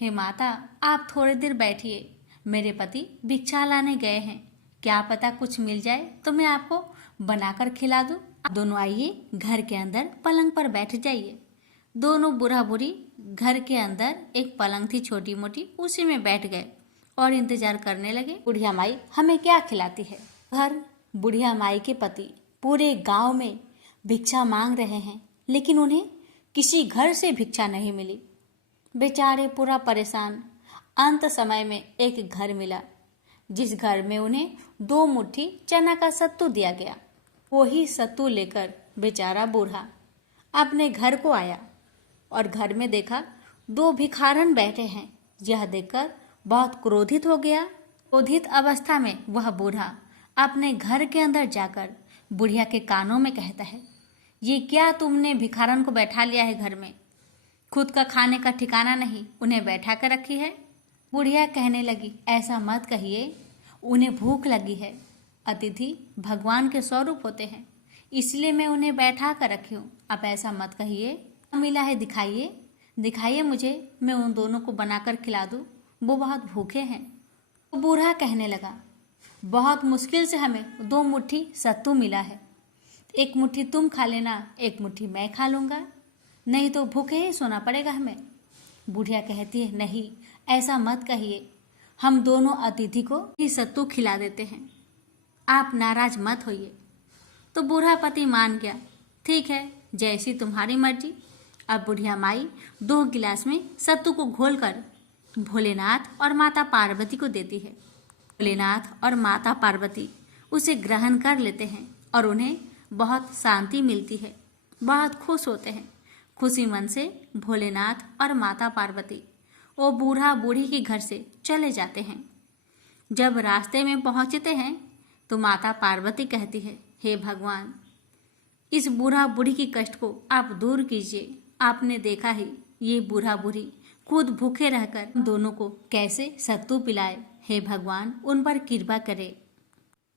हे माता, आप थोड़ी देर बैठिए, मेरे पति भिक्षा लाने गए हैं, क्या पता कुछ मिल जाए तो मैं आपको बनाकर खिला दूं। आप दोनों आइए, घर के अंदर पलंग पर बैठ जाइए। दोनों बूढ़ा बूढ़ी घर के अंदर एक पलंग थी छोटी मोटी, उसी में बैठ गए और इंतजार करने लगे, बुढ़िया माई हमें क्या खिलाती है। घर बुढ़िया माई के पति पूरे गांव में भिक्षा मांग रहे हैं, लेकिन उन्हें किसी घर से भिक्षा नहीं मिली। बेचारे पूरा परेशान। अंत समय में एक घर मिला, जिस घर में उन्हें 2 मुट्ठी चना का सत्तू दिया गया। वही सत्तू लेकर बेचारा बूढ़ा अपने घर को आया और घर में देखा 2 भिखारन बैठे हैं। यह देखकर बहुत क्रोधित हो गया। क्रोधित अवस्था में वह बूढ़ा अपने घर के अंदर जाकर बुढ़िया के कानों में कहता है, ये क्या तुमने भिखारन को बैठा लिया है घर में, खुद का खाने का ठिकाना नहीं, उन्हें बैठा कर रखी है। बुढ़िया कहने लगी, ऐसा मत कहिए, उन्हें भूख लगी है। अतिथि भगवान के स्वरूप होते हैं, इसलिए मैं उन्हें बैठा कर रखी हूँ। आप ऐसा मत कहिए। क्या मिला है दिखाइए, दिखाइए मुझे, मैं उन दोनों को बनाकर खिला दूँ, वो बहुत भूखे हैं। तो बूढ़ा कहने लगा, बहुत मुश्किल से हमें 2 मुट्ठी सत्तू मिला है, 1 मुट्ठी तुम खा लेना, 1 मुट्ठी मैं खा लूँगा, नहीं तो भूखे ही सोना पड़ेगा हमें। बुढ़िया कहती है, नहीं ऐसा मत कहिए, हम दोनों अतिथि को ही सत्तू खिला देते हैं, आप नाराज मत होइए। तो बूढ़ा पति मान गया, ठीक है जैसी तुम्हारी मर्जी। अब बुढ़िया माई 2 गिलास में सत्तू को घोलकर भोलेनाथ और माता पार्वती को देती है। भोलेनाथ और माता पार्वती उसे ग्रहण कर लेते हैं और उन्हें बहुत शांति मिलती है, बहुत खुश होते हैं। खुशी मन से भोलेनाथ और माता पार्वती वो बूढ़ा बूढ़ी के घर से चले जाते हैं। जब रास्ते में पहुंचते हैं तो माता पार्वती कहती है, हे भगवान, इस बूढ़ा बूढ़ी की कष्ट को आप दूर कीजिए। आपने देखा ही ये बूढ़ा बूढ़ी खुद भूखे रहकर दोनों को कैसे सत्तू पिलाए, हे भगवान उन पर कृपा करे।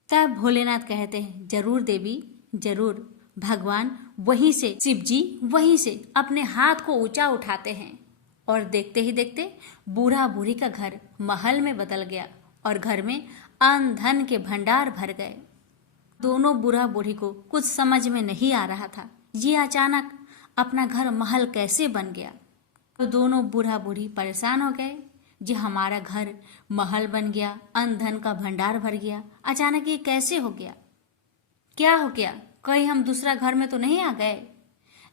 तब भोलेनाथ कहते हैं, जरूर देवी जरूर। भगवान वहीं से, शिव जी वहीं से अपने हाथ को ऊंचा उठाते हैं और देखते ही देखते बूढ़ा बूढ़ी का घर महल में बदल गया और घर में अन्न धन के भंडार भर गए। दोनों बूढ़ा बूढ़ी को कुछ समझ में नहीं आ रहा था, ये अचानक अपना घर महल कैसे बन गया। तो दोनों बूढ़ा बूढ़ी परेशान हो गए, जी हमारा घर महल बन गया, अन्न धन का भंडार भर गया, अचानक ये कैसे हो गया। क्या हो गया, कहीं हम दूसरा घर में तो नहीं आ गए।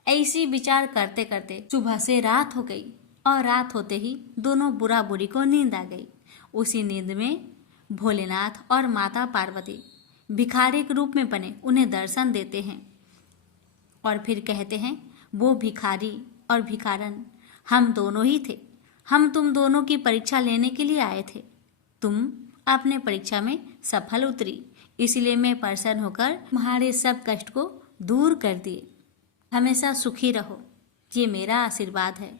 ऐसी विचार करते करते सुबह से रात हो गई और रात होते ही दोनों बुरा बुरी को नींद आ गई। उसी नींद में भोलेनाथ और माता पार्वती भिखारी के रूप में बने उन्हें दर्शन देते हैं और फिर कहते हैं, वो भिखारी और भिखारन हम दोनों ही थे। हम तुम दोनों की परीक्षा लेने के लिए आए थे। तुम अपने परीक्षा में सफल उतरी, इसलिए मैं प्रसन्न होकर तुम्हारे सब कष्ट को दूर कर दिए। हमेशा सुखी रहो, ये मेरा आशीर्वाद है।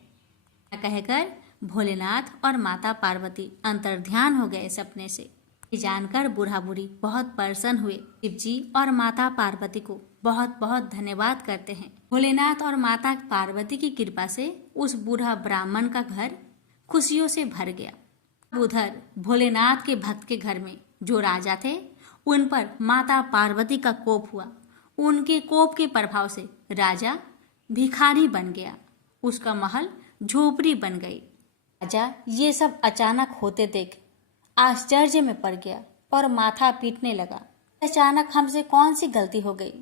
कहकर भोलेनाथ और माता पार्वती अंतर्ध्यान हो गए सपने से। ये जानकर बूढ़ा बूढ़ी बहुत प्रसन्न हुए। शिव जी और माता पार्वती को बहुत बहुत धन्यवाद करते हैं। भोलेनाथ और माता पार्वती की कृपा से उस बूढ़ा ब्राह्मण का घर खुशियों से भर गया। उधर भोलेनाथ के भक्त के घर में जो राजा थे, उन पर माता पार्वती का कोप हुआ। उनके कोप के प्रभाव से राजा भिखारी बन गया। उसका महल झोपड़ी बन गई। राजा ये सब अचानक होते देख आश्चर्य में पड़ गया और माथा पीटने लगा। अचानक हमसे कौन सी गलती हो गई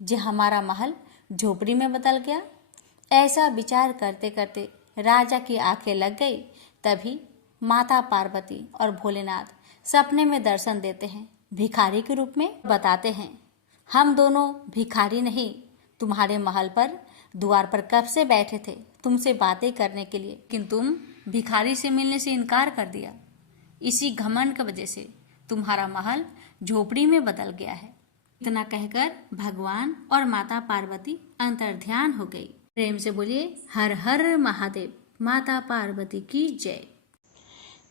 जो हमारा महल झोपड़ी में बदल गया। ऐसा विचार करते करते राजा की आंखें लग गई। तभी माता पार्वती और भोलेनाथ सपने में दर्शन देते हैं, भिखारी के रूप में। बताते हैं, हम दोनों भिखारी नहीं, तुम्हारे महल पर द्वार पर कब से बैठे थे तुमसे बातें करने के लिए, लेकिन तुम भिखारी से मिलने से इनकार कर दिया। इसी घमंड की वजह से तुम्हारा महल झोपड़ी में बदल गया है। इतना कहकर भगवान और माता पार्वती अंतर्ध्यान हो गई। प्रेम से बोलिए हर हर महादेव, माता पार्वती की जय।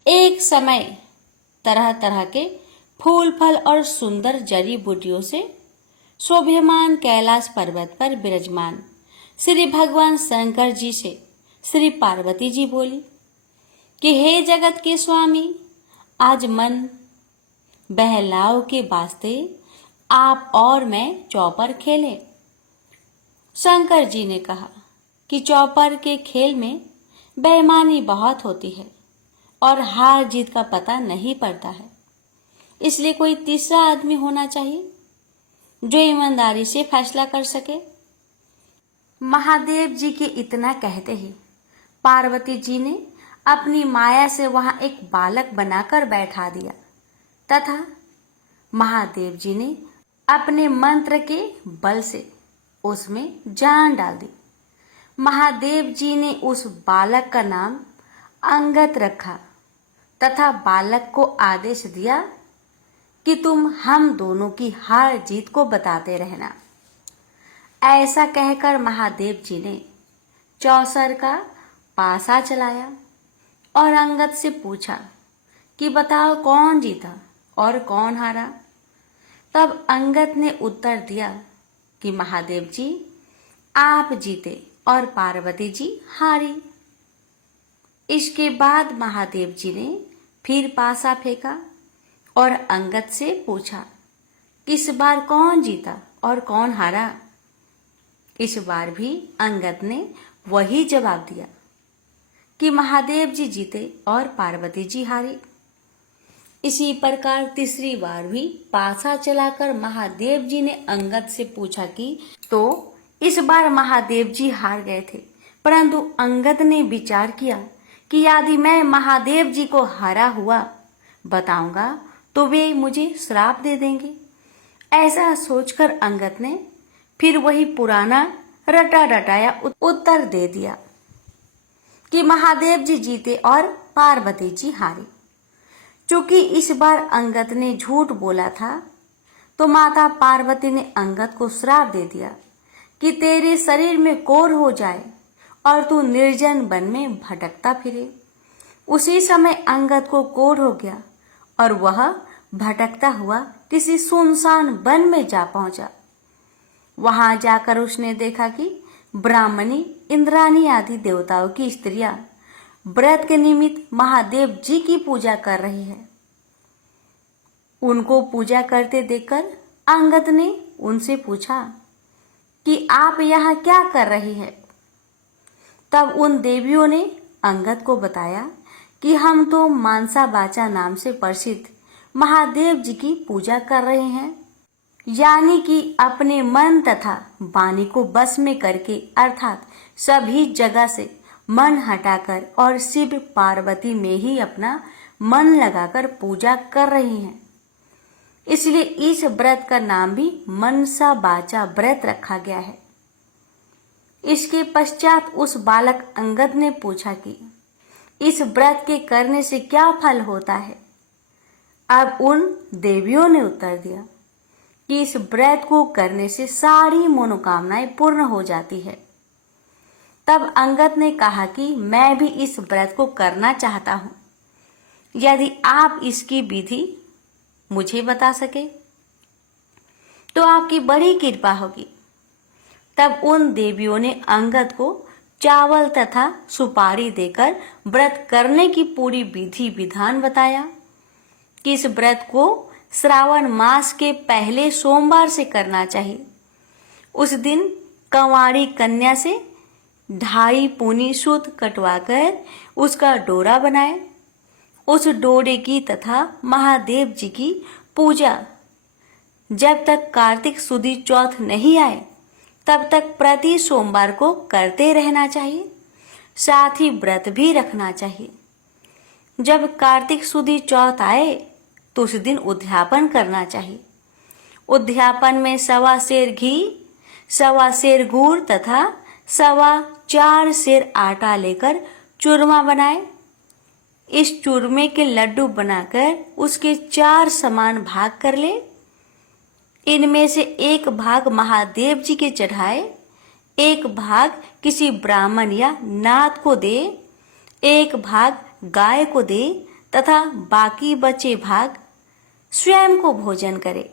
एक समय तरह तरह के फूल फल और सुंदर जड़ी बूटियों से शोभ्यमान कैलाश पर्वत पर विराजमान श्री भगवान शंकर जी से श्री पार्वती जी बोली कि हे जगत के स्वामी, आज मन बहलाव के वास्ते आप और मैं चौपर खेलें। शंकर जी ने कहा कि चौपर के खेल में बेईमानी बहुत होती है और हार जीत का पता नहीं पड़ता है, इसलिए कोई तीसरा आदमी होना चाहिए जो ईमानदारी से फैसला कर सके। महादेव जी के इतना कहते ही पार्वती जी ने अपनी माया से वहां एक बालक बनाकर बैठा दिया तथा महादेव जी ने अपने मंत्र के बल से उसमें जान डाल दी। महादेव जी ने उस बालक का नाम अंगद रखा तथा बालक को आदेश दिया कि तुम हम दोनों की हार जीत को बताते रहना। ऐसा कहकर महादेव जी ने चौसर का पासा चलाया और अंगद से पूछा कि बताओ कौन जीता और कौन हारा। तब अंगद ने उत्तर दिया कि महादेव जी आप जीते और पार्वती जी हारी। इसके बाद महादेव जी ने फिर पासा फेंका और अंगद से पूछा इस बार कौन जीता और कौन हारा। इस बार भी अंगद ने वही जवाब दिया कि महादेव जी जीते और पार्वती जी हारी। इसी प्रकार तीसरी बार भी पासा चलाकर महादेव जी ने अंगद से पूछा कि तो इस बार महादेव जी हार गए थे, परंतु अंगद ने विचार किया कि यदि मैं महादेव जी को हारा हुआ बताऊंगा तो वे मुझे श्राप दे देंगे। ऐसा सोचकर अंगद ने फिर वही पुराना रटा रटाया उत्तर दे दिया कि महादेव जी जीते और पार्वती जी हारी। चूंकि इस बार अंगद ने झूठ बोला था तो माता पार्वती ने अंगद को श्राप दे दिया कि तेरे शरीर में कोढ़ हो जाए और तू निर्जन वन में भटकता फिरे। उसी समय अंगद को कोढ़ हो गया और वह भटकता हुआ किसी सुनसान वन में जा पहुंचा। वहां जाकर उसने देखा कि ब्राह्मणी, इंद्राणी आदि देवताओं की स्त्रियां व्रत के निमित्त महादेव जी की पूजा कर रही है। उनको पूजा करते देखकर अंगद ने उनसे पूछा कि आप यहाँ क्या कर रही है। तब उन देवियों ने अंगद को बताया कि हम तो मानसा बाचा नाम से प्रसिद्ध महादेव जी की पूजा कर रहे हैं। यानी कि अपने मन तथा वाणी को बस में करके, अर्थात सभी जगह से मन हटाकर और शिव पार्वती में ही अपना मन लगाकर पूजा कर रही हैं। इसलिए इस व्रत का नाम भी मनसा वाचा व्रत रखा गया है। इसके पश्चात उस बालक अंगद ने पूछा कि इस व्रत के करने से क्या फल होता है। अब उन देवियों ने उत्तर दिया कि इस व्रत को करने से सारी मनोकामनाएं पूर्ण हो जाती है। तब अंगद ने कहा कि मैं भी इस व्रत को करना चाहता हूं, यदि आप इसकी विधि मुझे बता सके तो आपकी बड़ी कृपा होगी। तब उन देवियों ने अंगद को चावल तथा सुपारी देकर व्रत करने की पूरी विधि विधान बताया कि इस व्रत को श्रावण मास के पहले सोमवार से करना चाहिए। उस दिन कंवारी कन्या से 2.5 पूनी सूत कटवाकर उसका डोरा बनाए। उस डोरे की तथा महादेव जी की पूजा जब तक कार्तिक सुदी चौथ नहीं आए तब तक प्रति सोमवार को करते रहना चाहिए। साथ ही व्रत भी रखना चाहिए। जब कार्तिक सुदी चौथ आए तो उस दिन उद्यापन करना चाहिए। उद्यापन में 1.25 सेर घी, 1.25 सेर गुड़ तथा 4.25 सेर आटा लेकर चूरमा बनाए। इस चूरमे के लड्डू बनाकर उसके 4 समान भाग कर ले। इनमें से एक भाग महादेव जी के चढ़ाए, एक भाग किसी ब्राह्मण या नाथ को दे, एक भाग गाय को दे तथा बाकी बचे भाग स्वयं को भोजन करे।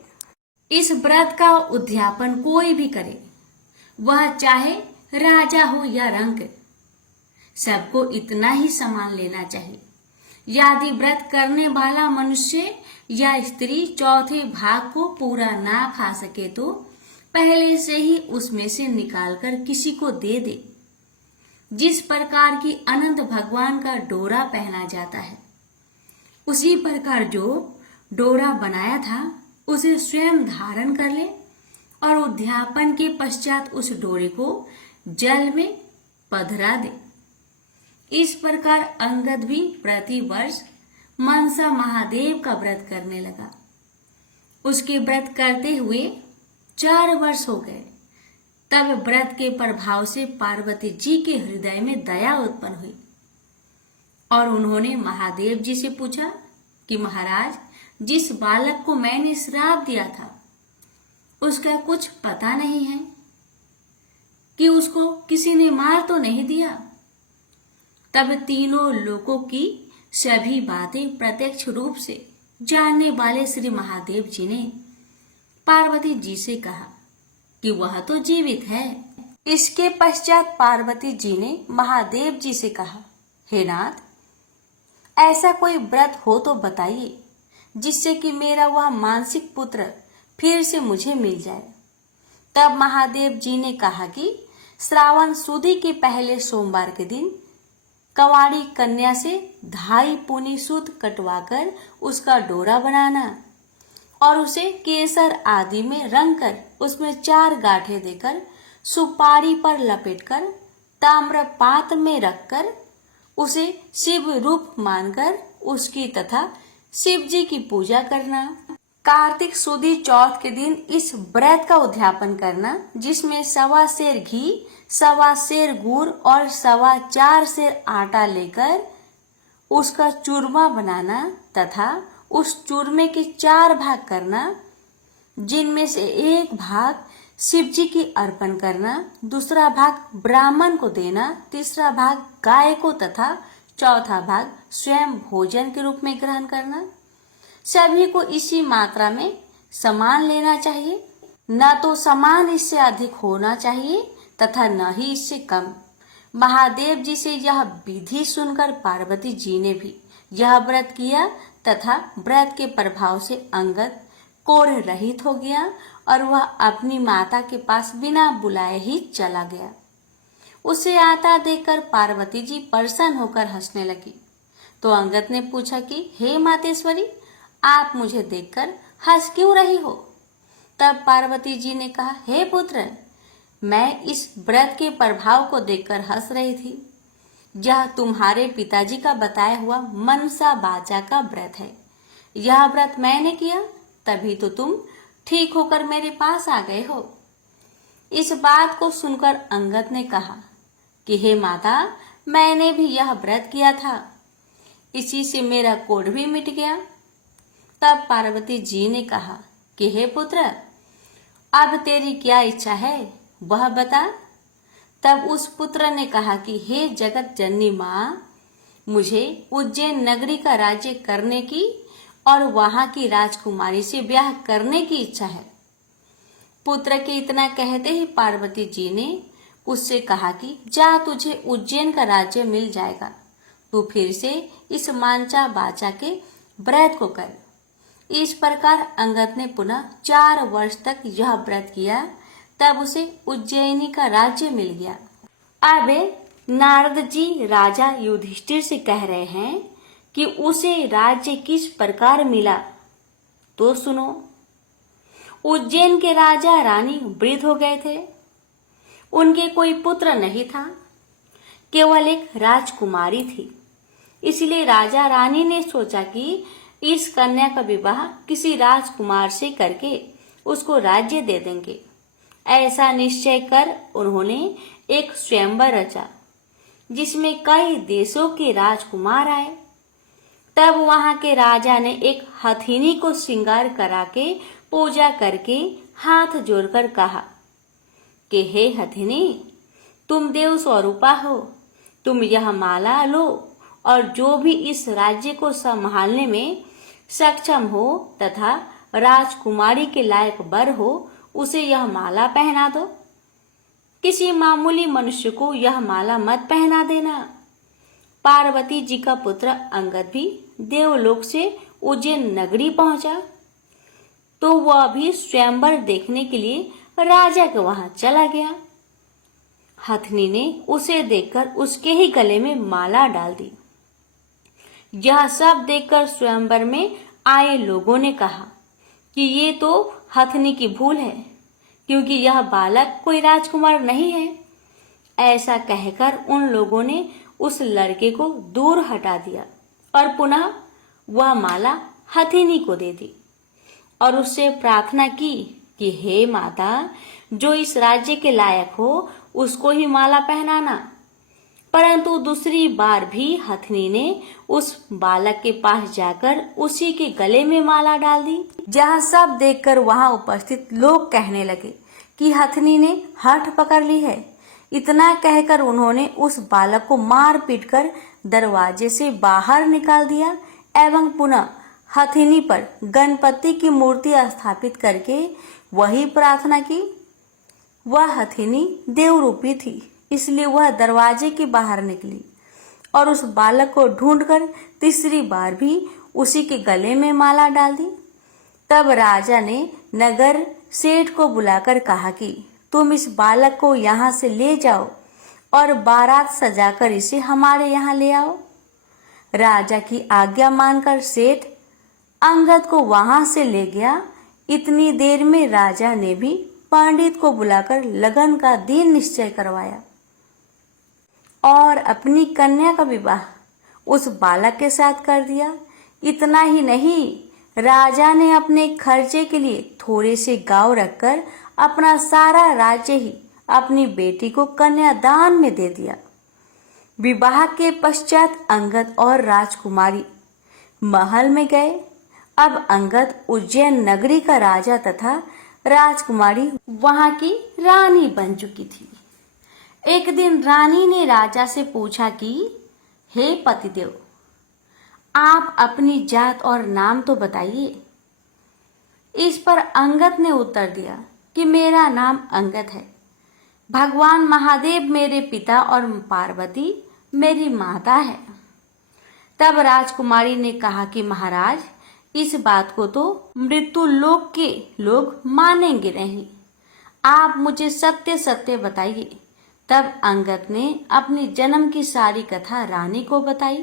इस व्रत का उद्यापन कोई भी करे, वह चाहे राजा हो या रंक, सबको इतना ही सामान लेना चाहिए। यदि व्रत करने वाला मनुष्य या स्त्री चौथे भाग को पूरा ना खा सके तो पहले से ही उसमें से निकालकर किसी को दे दे। जिस प्रकार की अनंत भगवान का डोरा पहना जाता है, उसी प्रकार जो डोरा बनाया था उसे स्वयं धारण कर ले और उद्यापन के पश्चात उस डोरे को जल में पधरा दे। इस प्रकार अंगद भी प्रति वर्ष मनसा महादेव का व्रत करने लगा। उसके व्रत करते हुए 4 वर्ष हो गए। तब व्रत के प्रभाव से पार्वती जी के हृदय में दया उत्पन्न हुई और उन्होंने महादेव जी से पूछा कि महाराज, जिस बालक को मैंने श्राप दिया था उसका कुछ पता नहीं है कि उसको किसी ने मार तो नहीं दिया। तब तीनों लोगों की सभी बातें प्रत्यक्ष रूप से जानने वाले श्री महादेव जी ने पार्वती जी से कहा कि वह तो जीवित है। इसके पश्चात पार्वती जी ने महादेव जी से कहा, हे नाथ, ऐसा कोई व्रत हो तो बताइए जिससे कि मेरा वह मानसिक पुत्र फिर से मुझे मिल जाए। तब महादेव जी ने कहा कि श्रावण सुदी के पहले सोमवार के दिन कंवारी कन्या से 2.5 पूनी सूत कटवाकर उसका डोरा बनाना और उसे केसर आदि में रंग कर उसमें 4 गांठें देकर सुपारी पर लपेटकर ताम्र पात्र में रखकर उसे शिव रूप मानकर उसकी तथा शिव जी की पूजा करना। कार्तिक सुदी चौथ के दिन इस व्रत का उद्यापन करना, जिसमें 1.25 सेर घी, 1.25 सेर गुड़ और 4.25 सेर आटा लेकर उसका चूरमा बनाना तथा उस चूरमे के 4 भाग करना, जिनमें से एक भाग शिव जी की अर्पण करना, दूसरा भाग ब्राह्मण को देना, तीसरा भाग गाय को तथा चौथा भाग स्वयं भोजन के रूप में ग्रहण करना। सभी को इसी मात्रा में समान लेना चाहिए, न तो समान इससे अधिक होना चाहिए तथा न ही इससे कम। महादेव जी से यह विधि सुनकर पार्वती जी ने भी यह व्रत किया तथा व्रत के प्रभाव से अंगद कोढ़ रहित हो गया और वह अपनी माता के पास बिना बुलाए ही चला गया। उसे आता देखकर पार्वती जी प्रसन्न होकर हंसने लगी तो अंगद ने पूछा कि हे मातेश्वरी, आप मुझे देखकर हंस क्यों रही हो? तब पार्वती जी ने कहा, हे पुत्र, मैं इस व्रत के प्रभाव को देखकर हंस रही थी। यह तुम्हारे पिताजी का बताया हुआ मनसा वाचा का व्रत है। यह व्रत मैंने किया, तभी तो तुम ठीक होकर मेरे पास आ गए हो। इस बात को सुनकर अंगद ने कहा कि हे माता, मैंने भी यह व्रत किया था, इसी से मेरा कोढ़ भी मिट गया। तब पार्वती जी ने कहा कि हे पुत्र, अब तेरी क्या इच्छा है वह बता। तब उस पुत्र ने कहा कि हे जगत जननी माँ, मुझे उज्जैन नगरी का राज्य करने की और वहां की राजकुमारी से ब्याह करने की इच्छा है। पुत्र के इतना कहते ही पार्वती जी ने उससे कहा कि जा, तुझे उज्जैन का राज्य मिल जाएगा, तू फिर से इस मांचा बाचा के व्रत को कर। इस प्रकार अंगद ने पुनः 4 वर्ष तक यह व्रत किया, तब उसे उज्जैनी का राज्य मिल गया। अब नारद जी राजा युधिष्ठिर से कह रहे हैं कि उसे राज्य किस प्रकार मिला, तो सुनो। उज्जैन के राजा रानी वृद्ध हो गए थे, उनके कोई पुत्र नहीं था, केवल एक राजकुमारी थी। इसलिए राजा रानी ने सोचा कि इस कन्या का विवाह किसी राजकुमार से करके उसको राज्य दे देंगे। ऐसा निश्चय कर उन्होंने एक स्वयंवर रचा, जिसमें कई देशों के राजकुमार आए। तब वहां के राजा ने एक हथिनी को श्रृंगार करा के पूजा करके हाथ जोड़कर कहा कि हे हथिनी, तुम देव स्वरूपा हो, तुम यह माला लो और जो भी इस राज्य को संभालने में सक्षम हो तथा राजकुमारी के लायक वर हो, उसे यह माला पहना दो। किसी मामूली मनुष्य को यह माला मत पहना देना। पार्वती जी का पुत्र अंगद भी देवलोक से उज्जैन नगरी पहुंचा, तो वह भी स्वयंवर देखने के लिए राजा के वहां चला गया। हथनी ने उसे देखकर उसके ही गले में माला डाल दी। यह सब देखकर स्वयंवर में आए लोगों ने कहा कि ये तो हथनी की भूल है, क्योंकि यह बालक कोई राजकुमार नहीं है। ऐसा कहकर उन लोगों ने उस लड़के को दूर हटा दिया और पुनः वह माला हथिनी को दे दी और उससे प्रार्थना की कि हे माता, जो इस राज्य के लायक हो उसको ही माला पहनाना। परंतु दूसरी बार भी हथनी ने उस बालक के पास जाकर उसी के गले में माला डाल दी। जहाँ सब देखकर वहां उपस्थित लोग कहने लगे कि हथनी ने हठ पकड़ ली है। इतना कहकर उन्होंने उस बालक को मार पीट कर दरवाजे से बाहर निकाल दिया एवं पुनः हथिनी पर गणपति की मूर्ति स्थापित करके वही प्रार्थना की। वह हथिनी देवरूपी थी, इसलिए वह दरवाजे के बाहर निकली और उस बालक को ढूंढकर तीसरी बार भी उसी के गले में माला डाल दी। तब राजा ने नगर सेठ को बुलाकर कहा कि तुम इस बालक को यहाँ से ले जाओ और बारात सजाकर इसे हमारे यहाँ ले आओ। राजा की आज्ञा मानकर सेठ अंगद को वहां से ले गया। इतनी देर में राजा ने भी पंडित को बुलाकर लगन का दिन निश्चय करवाया और अपनी कन्या का विवाह उस बालक के साथ कर दिया। इतना ही नहीं, राजा ने अपने खर्चे के लिए थोड़े से गांव रखकर अपना सारा राज्य ही अपनी बेटी को कन्यादान में दे दिया। विवाह के पश्चात अंगद और राजकुमारी महल में गए। अब अंगद उज्जैन नगरी का राजा तथा राजकुमारी वहां की रानी बन चुकी थी। एक दिन रानी ने राजा से पूछा कि हे पतिदेव, आप अपनी जात और नाम तो बताइए। इस पर अंगद ने उत्तर दिया कि मेरा नाम अंगद है, भगवान महादेव मेरे पिता और पार्वती मेरी माता है। तब राजकुमारी ने कहा कि महाराज, इस बात को तो मृत्यु लोक के लोग मानेंगे नहीं, आप मुझे सत्य सत्य बताइए। तब अंगद ने अपनी जन्म की सारी कथा रानी को बताई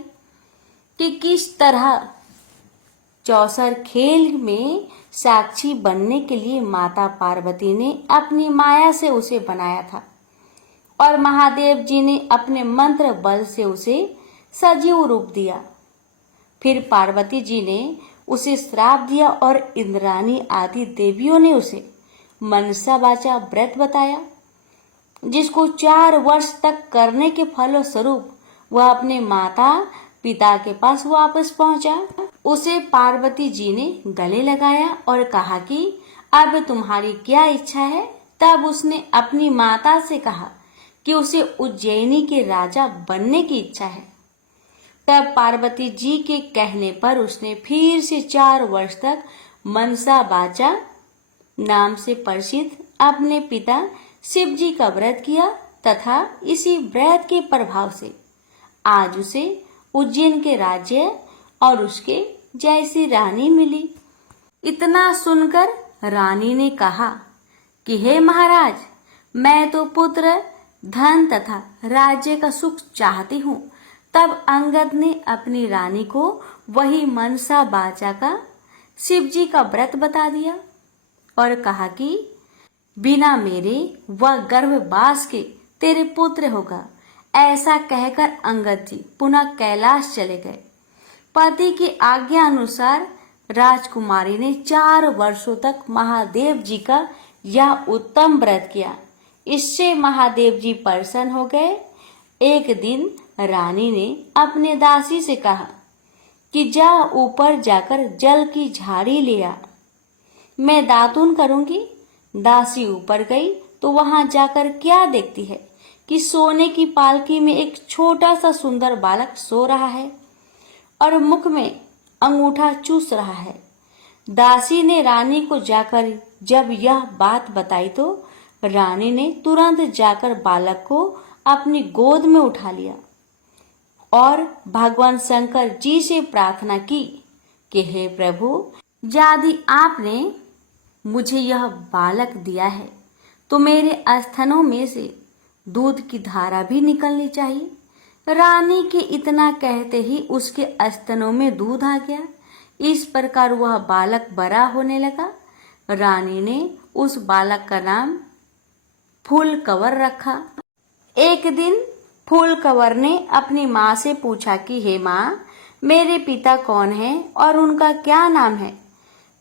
कि किस तरह चौसर खेल में साक्षी बनने के लिए माता पार्वती ने अपनी माया से उसे बनाया था और महादेव जी ने अपने मंत्र बल से उसे सजीव रूप दिया। फिर पार्वती जी ने उसे श्राप दिया और इंद्राणी आदि देवियों ने उसे मनसा वाचा व्रत बताया, जिसको 4 वर्ष तक करने के फलस्वरूप वह अपने माता पिता के पास वापस पहुंचा। उसे पार्वती जी ने गले लगाया और कहा कि अब तुम्हारी क्या इच्छा है। तब उसने अपनी माता से कहा कि उसे उज्जैनी के राजा बनने की इच्छा है। तब पार्वती जी के कहने पर उसने फिर से 4 वर्ष तक मनसा वाचा नाम से प्रसिद्ध अपने पिता शिव जी का व्रत किया तथा इसी व्रत के प्रभाव से आज उसे उज्जैन के राज्य और उसके जैसी रानी मिली। इतना सुनकर रानी ने कहा कि हे महाराज, मैं तो पुत्र, धन तथा राज्य का सुख चाहती हूँ। तब अंगद ने अपनी रानी को वही मनसा वाचा का शिव जी का व्रत बता दिया और कहा कि बिना मेरे वह गर्भवास के तेरे पुत्र होगा। ऐसा कहकर अंगद जी पुनः कैलाश चले गए। पति की आज्ञा अनुसार राजकुमारी ने 4 वर्षों तक महादेव जी का यह उत्तम व्रत किया। इससे महादेव जी प्रसन्न हो गए। एक दिन रानी ने अपने दासी से कहा कि जा ऊपर जाकर जल की झाड़ी ले आ, मैं दातुन करूंगी। दासी ऊपर गई तो वहां जाकर क्या देखती है कि सोने की पालकी में एक छोटा सा सुंदर बालक सो रहा है और मुख में अंगूठा चूस रहा है। दासी ने रानी को जाकर जब यह बात बताई तो रानी ने तुरंत जाकर बालक को अपनी गोद में उठा लिया और भगवान शंकर जी से प्रार्थना की कि हे प्रभु, यदि आपने मुझे यह बालक दिया है तो मेरे स्तनों में से दूध की धारा भी निकलनी चाहिए। रानी के इतना कहते ही उसके स्तनों में दूध आ गया। इस प्रकार वह बालक बड़ा होने लगा। रानी ने उस बालक का नाम फूलकवर रखा। एक दिन फूलकवर ने अपनी माँ से पूछा कि हे माँ, मेरे पिता कौन है और उनका क्या नाम है।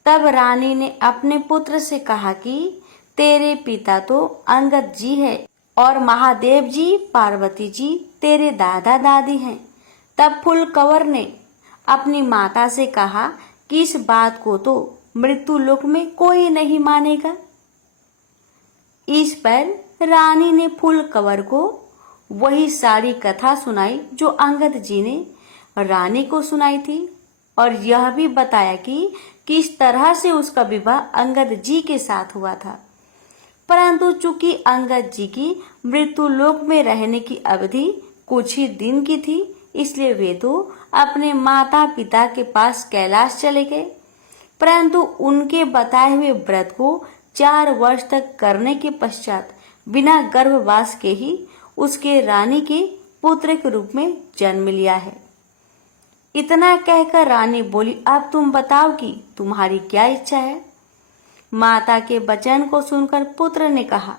तब रानी ने अपने पुत्र से कहा कि तेरे पिता तो अंगद जी है और महादेव जी, पार्वती जी तेरे दादा दादी हैं। तब फूलकवर ने अपनी माता से कहा कि इस बात को तो मृत्यु लोक में कोई नहीं मानेगा। इस पर रानी ने फूलकवर को वही सारी कथा सुनाई जो अंगद जी ने रानी को सुनाई थी और यह भी बताया कि किस तरह से उसका विवाह अंगद जी के साथ हुआ था। परंतु चूंकि अंगद जी की मृत्यु लोक में रहने की अवधि कुछ ही दिन की थी, इसलिए वे तो अपने माता पिता के पास कैलाश चले गए। परंतु उनके बताए हुए व्रत को 4 वर्ष तक करने के पश्चात बिना गर्भवास के ही उसके रानी के पुत्र के रूप में जन्म लिया है। इतना कहकर रानी बोली, अब तुम बताओ कि तुम्हारी क्या इच्छा है। माता के वचन को सुनकर पुत्र ने कहा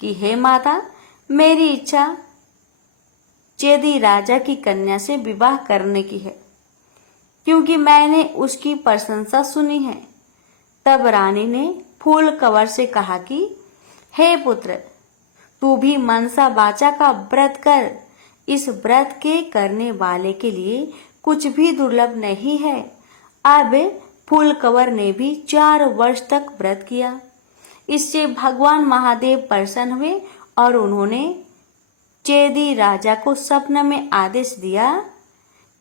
कि हे माता, मेरी इच्छा चेदी राजा की कन्या से विवाह करने की है, क्योंकि मैंने उसकी प्रशंसा सुनी है। तब रानी ने फूलकवर से कहा कि हे पुत्र, तू भी मनसा वाचा का व्रत कर। इस व्रत के करने वाले के लिए कुछ भी दुर्लभ नहीं है। अब फूलकवर ने भी 4 वर्ष तक व्रत किया। इससे भगवान महादेव प्रसन्न हुए और उन्होंने चेदी राजा को स्वप्न में आदेश दिया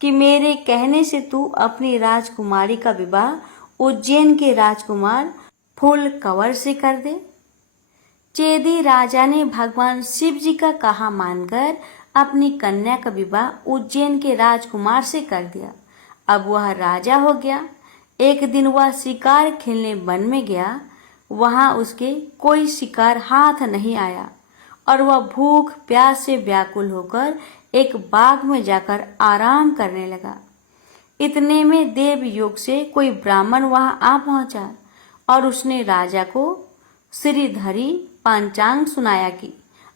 कि मेरे कहने से तू अपनी राजकुमारी का विवाह उज्जैन के राजकुमार फूलकवर से कर दे। चेदी राजा ने भगवान शिव जी का कहा मानकर अपनी कन्या का विवाह उज्जैन के राजकुमार से कर दिया। अब वह राजा हो गया। एक दिन वह शिकार खेलने वन में गया। वहां उसके कोई शिकार हाथ नहीं आया और वह भूख प्यास से व्याकुल होकर एक बाग में जाकर आराम करने लगा। इतने में देवयोग से कोई ब्राह्मण वहां आ पहुंचा और उसने राजा को श्रीधरी पंचांग सुनाया कि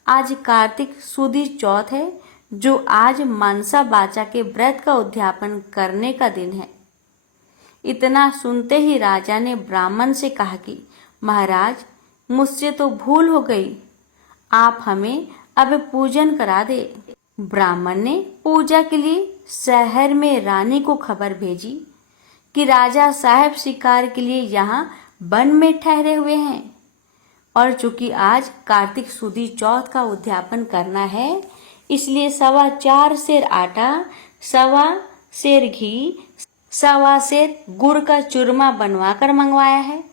आज कार्तिक सुदी चौथ है, जो आज मनसा वाचा के व्रत का उद्यापन करने का दिन है। इतना सुनते ही राजा ने ब्राह्मण से कहा कि महाराज, मुझसे तो भूल हो गई, आप हमें अब पूजन करा दे। ब्राह्मण ने पूजा के लिए शहर में रानी को खबर भेजी कि राजा साहब शिकार के लिए यहाँ वन में ठहरे हुए हैं और चूंकि आज कार्तिक सुदी चौथ का उद्यापन करना है, इसलिए 4.25 सेर आटा, 1.25 सेर घी, 1.25 सेर गुड़ का चूरमा बनवा कर मंगवाया है।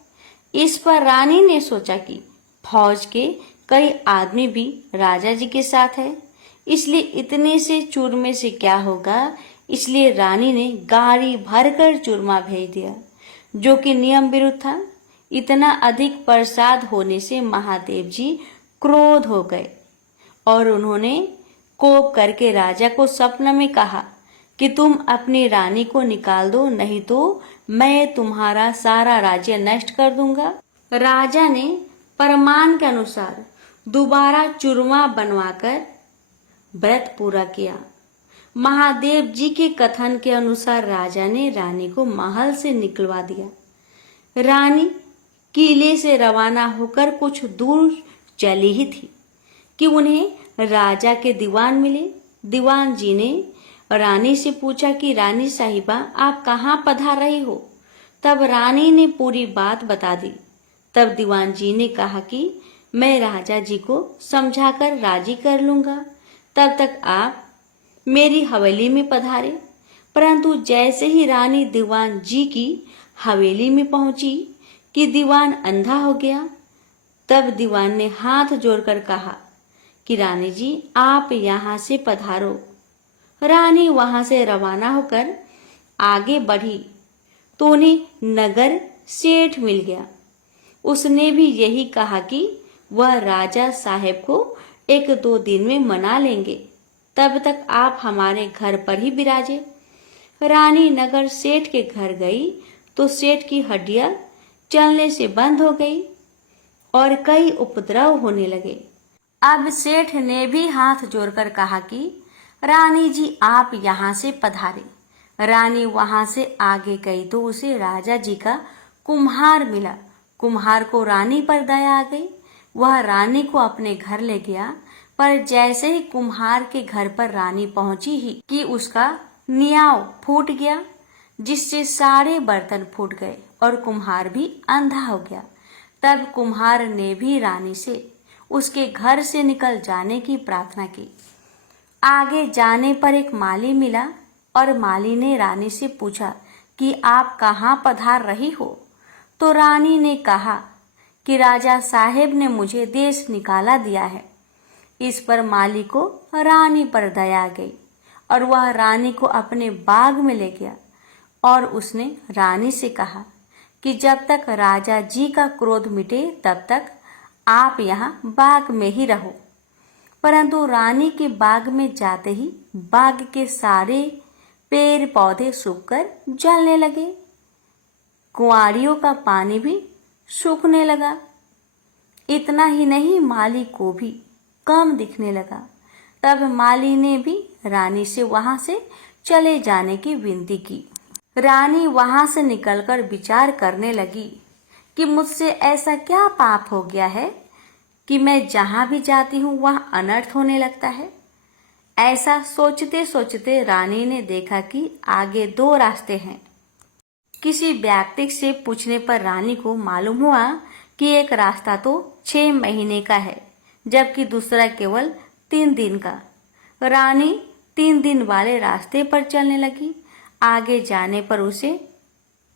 इस पर रानी ने सोचा कि फौज के कई आदमी भी राजा जी के साथ है, इसलिए इतने से चूरमे से क्या होगा, इसलिए रानी ने गाड़ी भरकर चूरमा भेज दिया, जो कि नियम विरुद्ध था। इतना अधिक प्रसाद होने से महादेव जी क्रोध हो गए और उन्होंने कोप करके राजा को स्वप्न में कहा कि तुम अपनी रानी को निकाल दो, नहीं तो मैं तुम्हारा सारा राज्य नष्ट कर दूंगा। राजा ने प्रमाण के अनुसार दोबारा चूरमा बनवाकर व्रत पूरा किया। महादेव जी के कथन के अनुसार राजा ने रानी को महल से निकलवा दिया। रानी किले से रवाना होकर कुछ दूर चली ही थी कि उन्हें राजा के दीवान मिले। दीवान जी ने रानी से पूछा कि रानी साहिबा, आप कहाँ पधार रही हो? तब रानी ने पूरी बात बता दी। तब दीवान जी ने कहा कि मैं राजा जी को समझाकर राजी कर लूंगा, तब तक आप मेरी हवेली में पधारे। परंतु जैसे ही रानी दीवान जी की हवेली में पहुंची कि दीवान अंधा हो गया। तब दीवान ने हाथ जोड़कर कहा कि रानी जी, आप यहाँ से पधारो। रानी वहां से रवाना होकर आगे बढ़ी तो उन्हें नगर सेठ मिल गया। उसने भी यही कहा कि वह राजा साहेब को 1-2 दिन में मना लेंगे, तब तक आप हमारे घर पर ही विराजे। रानी नगर सेठ के घर गई तो सेठ की हड्डियां चलने से बंद हो गई और कई उपद्रव होने लगे। अब सेठ ने भी हाथ जोड़कर कहा कि रानी जी, आप यहाँ से पधारे। रानी वहां से आगे गई तो उसे राजा जी का कुम्हार मिला। कुम्हार को रानी पर दया आ गई। वह रानी को अपने घर ले गया, पर जैसे ही कुम्हार के घर पर रानी पहुंची ही कि उसका नियाव फूट गया, जिससे सारे बर्तन फूट गए और कुम्हार भी अंधा हो गया। तब कुम्हार ने भी रानी से उसके घर से निकल जाने की प्रार्थना की। आगे जाने पर एक माली मिला और माली ने रानी से पूछा कि आप कहाँ पधार रही हो? तो रानी ने कहा कि राजा साहेब ने मुझे देश निकाला दिया है। इस पर माली को रानी पर दया आ गई और वह रानी को अपने बाग में ले गया और उसने रानी से कहा कि जब तक राजा जी का क्रोध मिटे तब तक आप यहाँ बाग में ही रहो। परंतु रानी के बाग में जाते ही बाग के सारे पेड़ पौधे सूखकर जलने लगे। कुंवारियों का पानी भी सूखने लगा। इतना ही नहीं, माली को भी कम दिखने लगा। तब माली ने भी रानी से वहां से चले जाने की विनती की। रानी वहां से निकलकर विचार करने लगी कि मुझसे ऐसा क्या पाप हो गया है कि मैं जहां भी जाती हूँ वहां अनर्थ होने लगता है। ऐसा सोचते सोचते रानी ने देखा कि आगे 2 रास्ते हैं। किसी व्यक्ति से पूछने पर रानी को मालूम हुआ कि एक रास्ता तो 6 महीने का है, जबकि दूसरा केवल 3 दिन का। रानी 3 दिन वाले रास्ते पर चलने लगी। आगे जाने पर उसे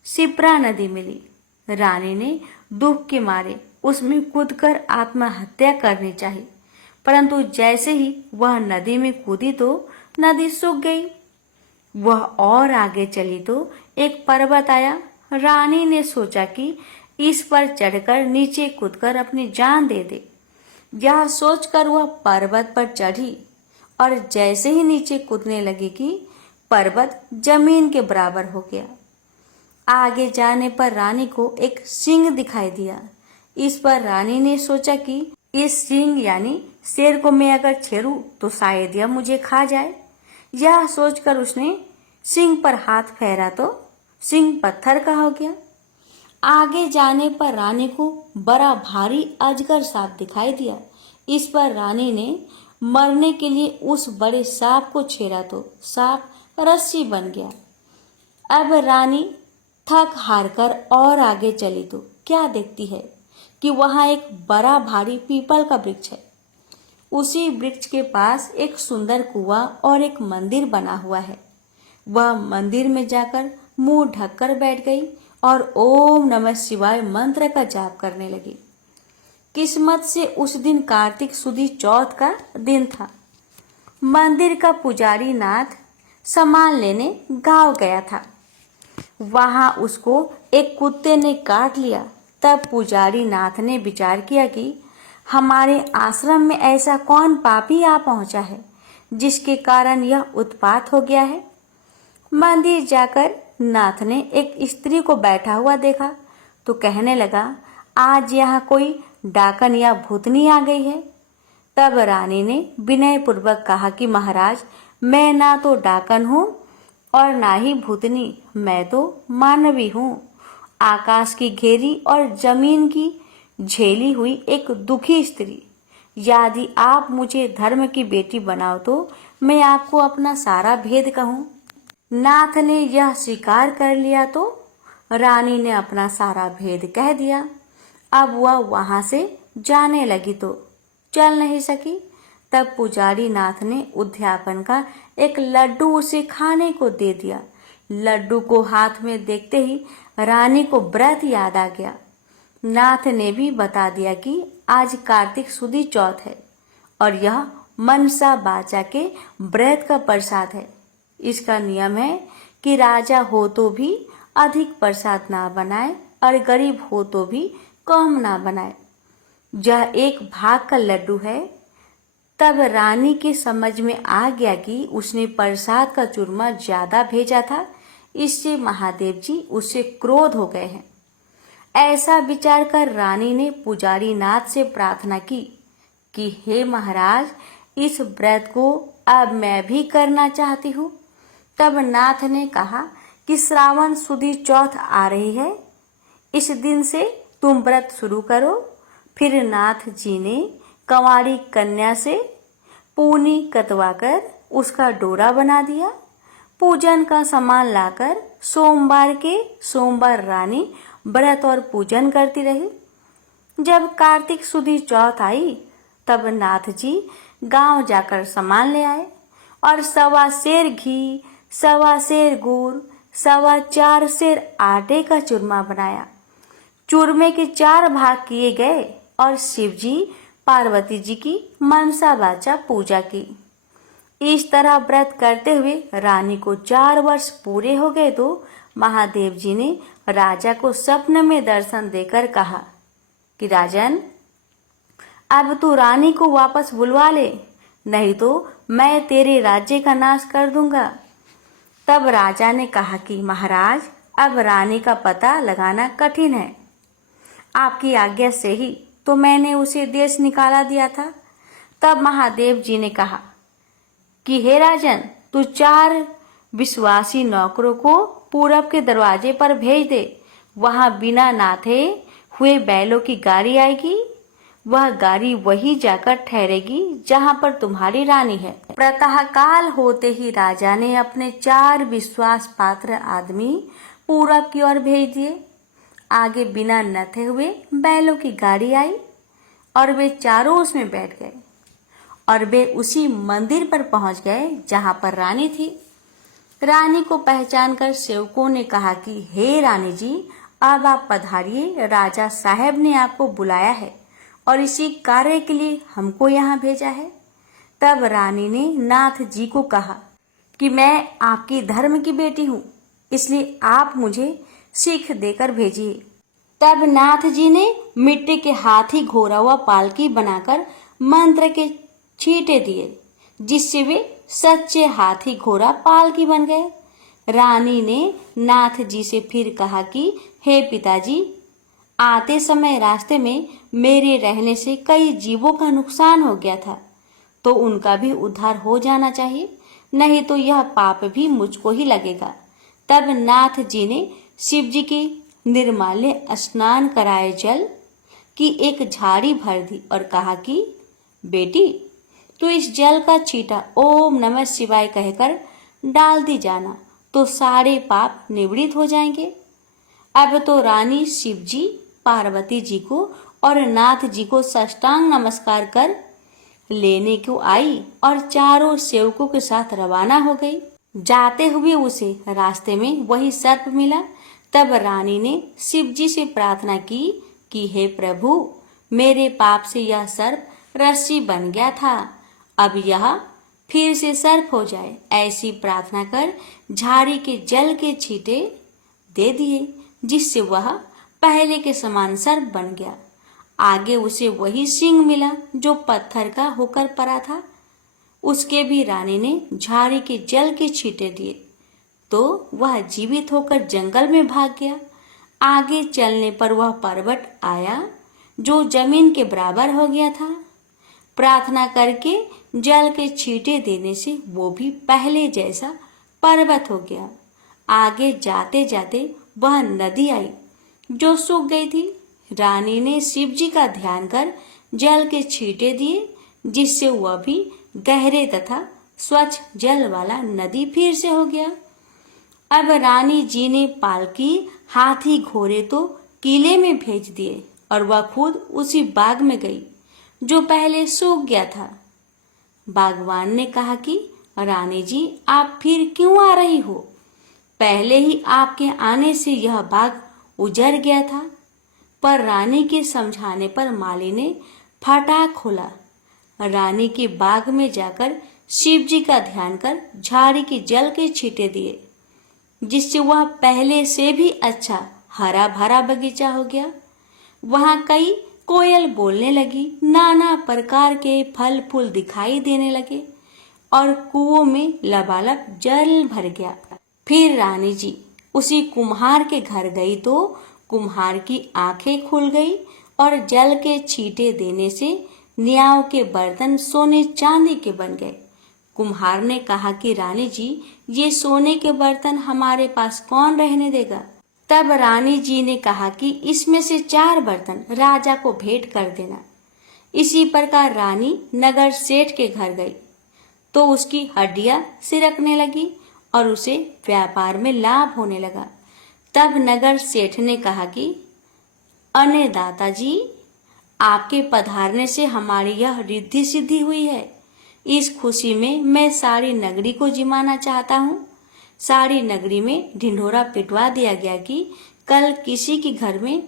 शिप्रा नदी मिली। रानी ने दुख के मारे उसमें कूदकर आत्महत्या करनी चाहिए, परंतु जैसे ही वह नदी में कूदी तो नदी सूख गई। वह और आगे चली तो एक पर्वत आया। रानी ने सोचा कि इस पर चढ़कर नीचे कूदकर अपनी जान दे दे। यह सोचकर वह पर्वत पर चढ़ी और जैसे ही नीचे कूदने लगी कि पर्वत जमीन के बराबर हो गया। आगे जाने पर रानी को एक सिंह दिखाई दिया। इस पर रानी ने सोचा कि इस सिंह यानी शेर को मैं अगर छेड़ूं तो शायद यह मुझे खा जाए। यह सोचकर उसने सिंह पर हाथ फेरा तो सिंह पत्थर का हो गया। आगे जाने पर रानी को बड़ा भारी अजगर सांप दिखाई दिया। इस पर रानी ने मरने के लिए उस बड़े सांप को छेड़ा तो सांप रस्सी बन गया। अब रानी थक हार कर और आगे चली तो क्या देखती है कि वहां एक बड़ा भारी पीपल का वृक्ष है। उसी वृक्ष के पास एक सुंदर कुआं और एक मंदिर बना हुआ है। वह मंदिर में जाकर मुंह ढककर बैठ गई और ओम नमः शिवाय मंत्र का जाप करने लगी। किस्मत से उस दिन कार्तिक सुदी चौथ का दिन था। मंदिर का पुजारी नाथ सामान लेने गांव गया था। वहां उसको एक कुत्ते ने काट लिया। तब पुजारी नाथ ने विचार किया कि हमारे आश्रम में ऐसा कौन पापी आ पहुंचा है जिसके कारण यह उत्पात हो गया है। मंदिर जाकर नाथ ने एक स्त्री को बैठा हुआ देखा तो कहने लगा, आज यहाँ कोई डाकन या भूतनी आ गई है। तब रानी ने विनय पूर्वक कहा कि महाराज, मैं ना तो डाकन हूँ और ना ही भूतनी, मैं तो मानवी हूँ। आकाश की घेरी और जमीन की झेली हुई एक दुखी स्त्री। यदि आप मुझे धर्म की बेटी बनाओ तो मैं आपको अपना सारा भेद कहूँ। नाथ ने यह स्वीकार कर लिया तो रानी ने अपना सारा भेद कह दिया। अब वह वहां से जाने लगी तो चल नहीं सकी। तब पुजारी नाथ ने उद्यापन का एक लड्डू उसे खाने को दे दिया। लड्डू को हाथ में देखते ही रानी को व्रत याद आ गया। नाथ ने भी बता दिया कि आज कार्तिक सुदी चौथ है और यह मनसा बाचा के व्रत का प्रसाद है। इसका नियम है कि राजा हो तो भी अधिक प्रसाद ना बनाए और गरीब हो तो भी कम ना बनाए। यह एक भाग का लड्डू है। तब रानी के समझ में आ गया कि उसने प्रसाद का चूरमा ज्यादा भेजा था, इससे महादेव जी उससे क्रोध हो गए हैं। ऐसा विचार कर रानी ने पुजारी नाथ से प्रार्थना की कि हे महाराज, इस व्रत को अब मैं भी करना चाहती हूँ। तब नाथ ने कहा कि श्रावण सुदी चौथ आ रही है, इस दिन से तुम व्रत शुरू करो। फिर नाथ जी ने कंवारी कन्या से पूनी कतवाकर उसका डोरा बना दिया। पूजन का सामान लाकर सोमवार के सोमवार रानी व्रत और पूजन करती रही। जब कार्तिक सुदी चौथ आई तब नाथ जी गांव जाकर सामान ले आए और 1.25 सेर घी, 1.25 सेर गुड़, 4.25 सेर आटे का चूरमा बनाया। चूरमे के 4 भाग किए गए और शिव जी पार्वती जी की मनसा वाचा पूजा की। इस तरह व्रत करते हुए रानी को 4 वर्ष पूरे हो गए तो महादेव जी ने राजा को स्वप्न में दर्शन देकर कहा कि राजन, अब तू रानी को वापस बुलवा ले, नहीं तो मैं तेरे राज्य का नाश कर दूंगा। तब राजा ने कहा कि महाराज, अब रानी का पता लगाना कठिन है। आपकी आज्ञा से ही तो मैंने उसे देश निकाला दिया था। तब महादेव जी ने कहा कि हे राजन, तू 4 विश्वासी नौकरों को पूरब के दरवाजे पर भेज दे। वहां बिना नाथे हुए बैलों की गाड़ी आएगी। वह गाड़ी वही जाकर ठहरेगी जहां पर तुम्हारी रानी है। प्रातःकाल होते ही राजा ने अपने 4 विश्वास पात्र आदमी पूरब की ओर भेज दिए। आगे बिना नथे हुए बैलों की गाड़ी आई और वे चारों उसमें बैठ गए और वे उसी मंदिर पर पहुंच गए जहां पर रानी थी। रानी को पहचान कर सेवकों ने कहा कि हे रानी जी, अब आप पधारिए, राजा साहब ने आपको बुलाया है और इसी कार्य के लिए हमको यहाँ भेजा है। तब रानी ने नाथ जी को कहा कि मैं आपकी धर्म की बेटी हूँ, इसलिए आप मुझे सीख देकर भेजिए। तब नाथ जी ने मिट्टी के हाथी घोरा हुआ पालकी बनाकर मंत्र के छींटे दिए, जिससे वे सच्चे हाथी घोड़ा पालकी बन गए। रानी ने नाथ जी से फिर कहा कि हे पिताजी, आते समय रास्ते में मेरे रहने से कई जीवों का नुकसान हो गया था, तो उनका भी उद्धार हो जाना चाहिए, नहीं तो यह पाप भी मुझको ही लगेगा। तब नाथ जी ने शिव जी के निर्माल्य स्नान कराए जल की एक झाड़ी भर दी और कहा कि बेटी, तो इस जल का छींटा ओम नमः शिवाय कहकर डाल दी जाना, तो सारे पाप निवृत्त हो जाएंगे। अब तो रानी शिव जी, पार्वती जी को और नाथ जी को साष्टांग नमस्कार कर लेने को आई और चारों सेवकों के साथ रवाना हो गई। जाते हुए उसे रास्ते में वही सर्प मिला। तब रानी ने शिव जी से प्रार्थना की कि हे प्रभु, मेरे पाप से यह सर्प रस्सी बन गया था, अब यह फिर से सर्प हो जाए। ऐसी प्रार्थना कर झाड़ी के जल के छींटे दे दिए, जिससे वह पहले के समान सर्प बन गया। आगे उसे वही सिंह मिला जो पत्थर का होकर पड़ा था। उसके भी रानी ने झाड़ी के जल के छींटे दिए, तो वह जीवित होकर जंगल में भाग गया। आगे चलने पर वह पर्वत आया जो जमीन के बराबर हो गया था। प्रार्थना करके जल के छींटे देने से वो भी पहले जैसा पर्वत हो गया। आगे जाते जाते वह नदी आई जो सूख गई थी। रानी ने शिव जी का ध्यान कर जल के छींटे दिए, जिससे वह भी गहरे तथा स्वच्छ जल वाला नदी फिर से हो गया। अब रानी जी ने पालकी, हाथी, घोड़े तो किले में भेज दिए और वह खुद उसी बाग में गई जो पहले सूख गया था। बागवान ने कहा कि रानी जी, आप फिर क्यों आ रही हो? पहले ही आपके आने से यह बाग उजड़ गया था। पर रानी के समझाने पर माली ने फाटक खोला। रानी के बाग में जाकर शिव जी का ध्यान कर झाड़ी के जल के छींटे दिए, जिससे वह पहले से भी अच्छा हरा भरा बगीचा हो गया। वहां कई कोयल बोलने लगी, नाना प्रकार के फल फूल दिखाई देने लगे और कुओं में लबालब जल भर गया। फिर रानी जी उसी कुम्हार के घर गई तो कुम्हार की आंखें खुल गई और जल के छींटे देने से न्याव के बर्तन सोने चांदी के बन गए। कुम्हार ने कहा कि रानी जी, ये सोने के बर्तन हमारे पास कौन रहने देगा? तब रानी जी ने कहा कि इसमें से 4 बर्तन राजा को भेंट कर देना। इसी प्रकार रानी नगर सेठ के घर गई तो उसकी हड्डियां सिरकने लगी और उसे व्यापार में लाभ होने लगा। तब नगर सेठ ने कहा कि अने दाताजी, आपके पधारने से हमारी यह रिद्धि सिद्धि हुई है। इस खुशी में मैं सारी नगरी को जिमाना चाहता हूँ। सारी नगरी में ढिंढोरा पिटवा दिया गया कि कल किसी के घर में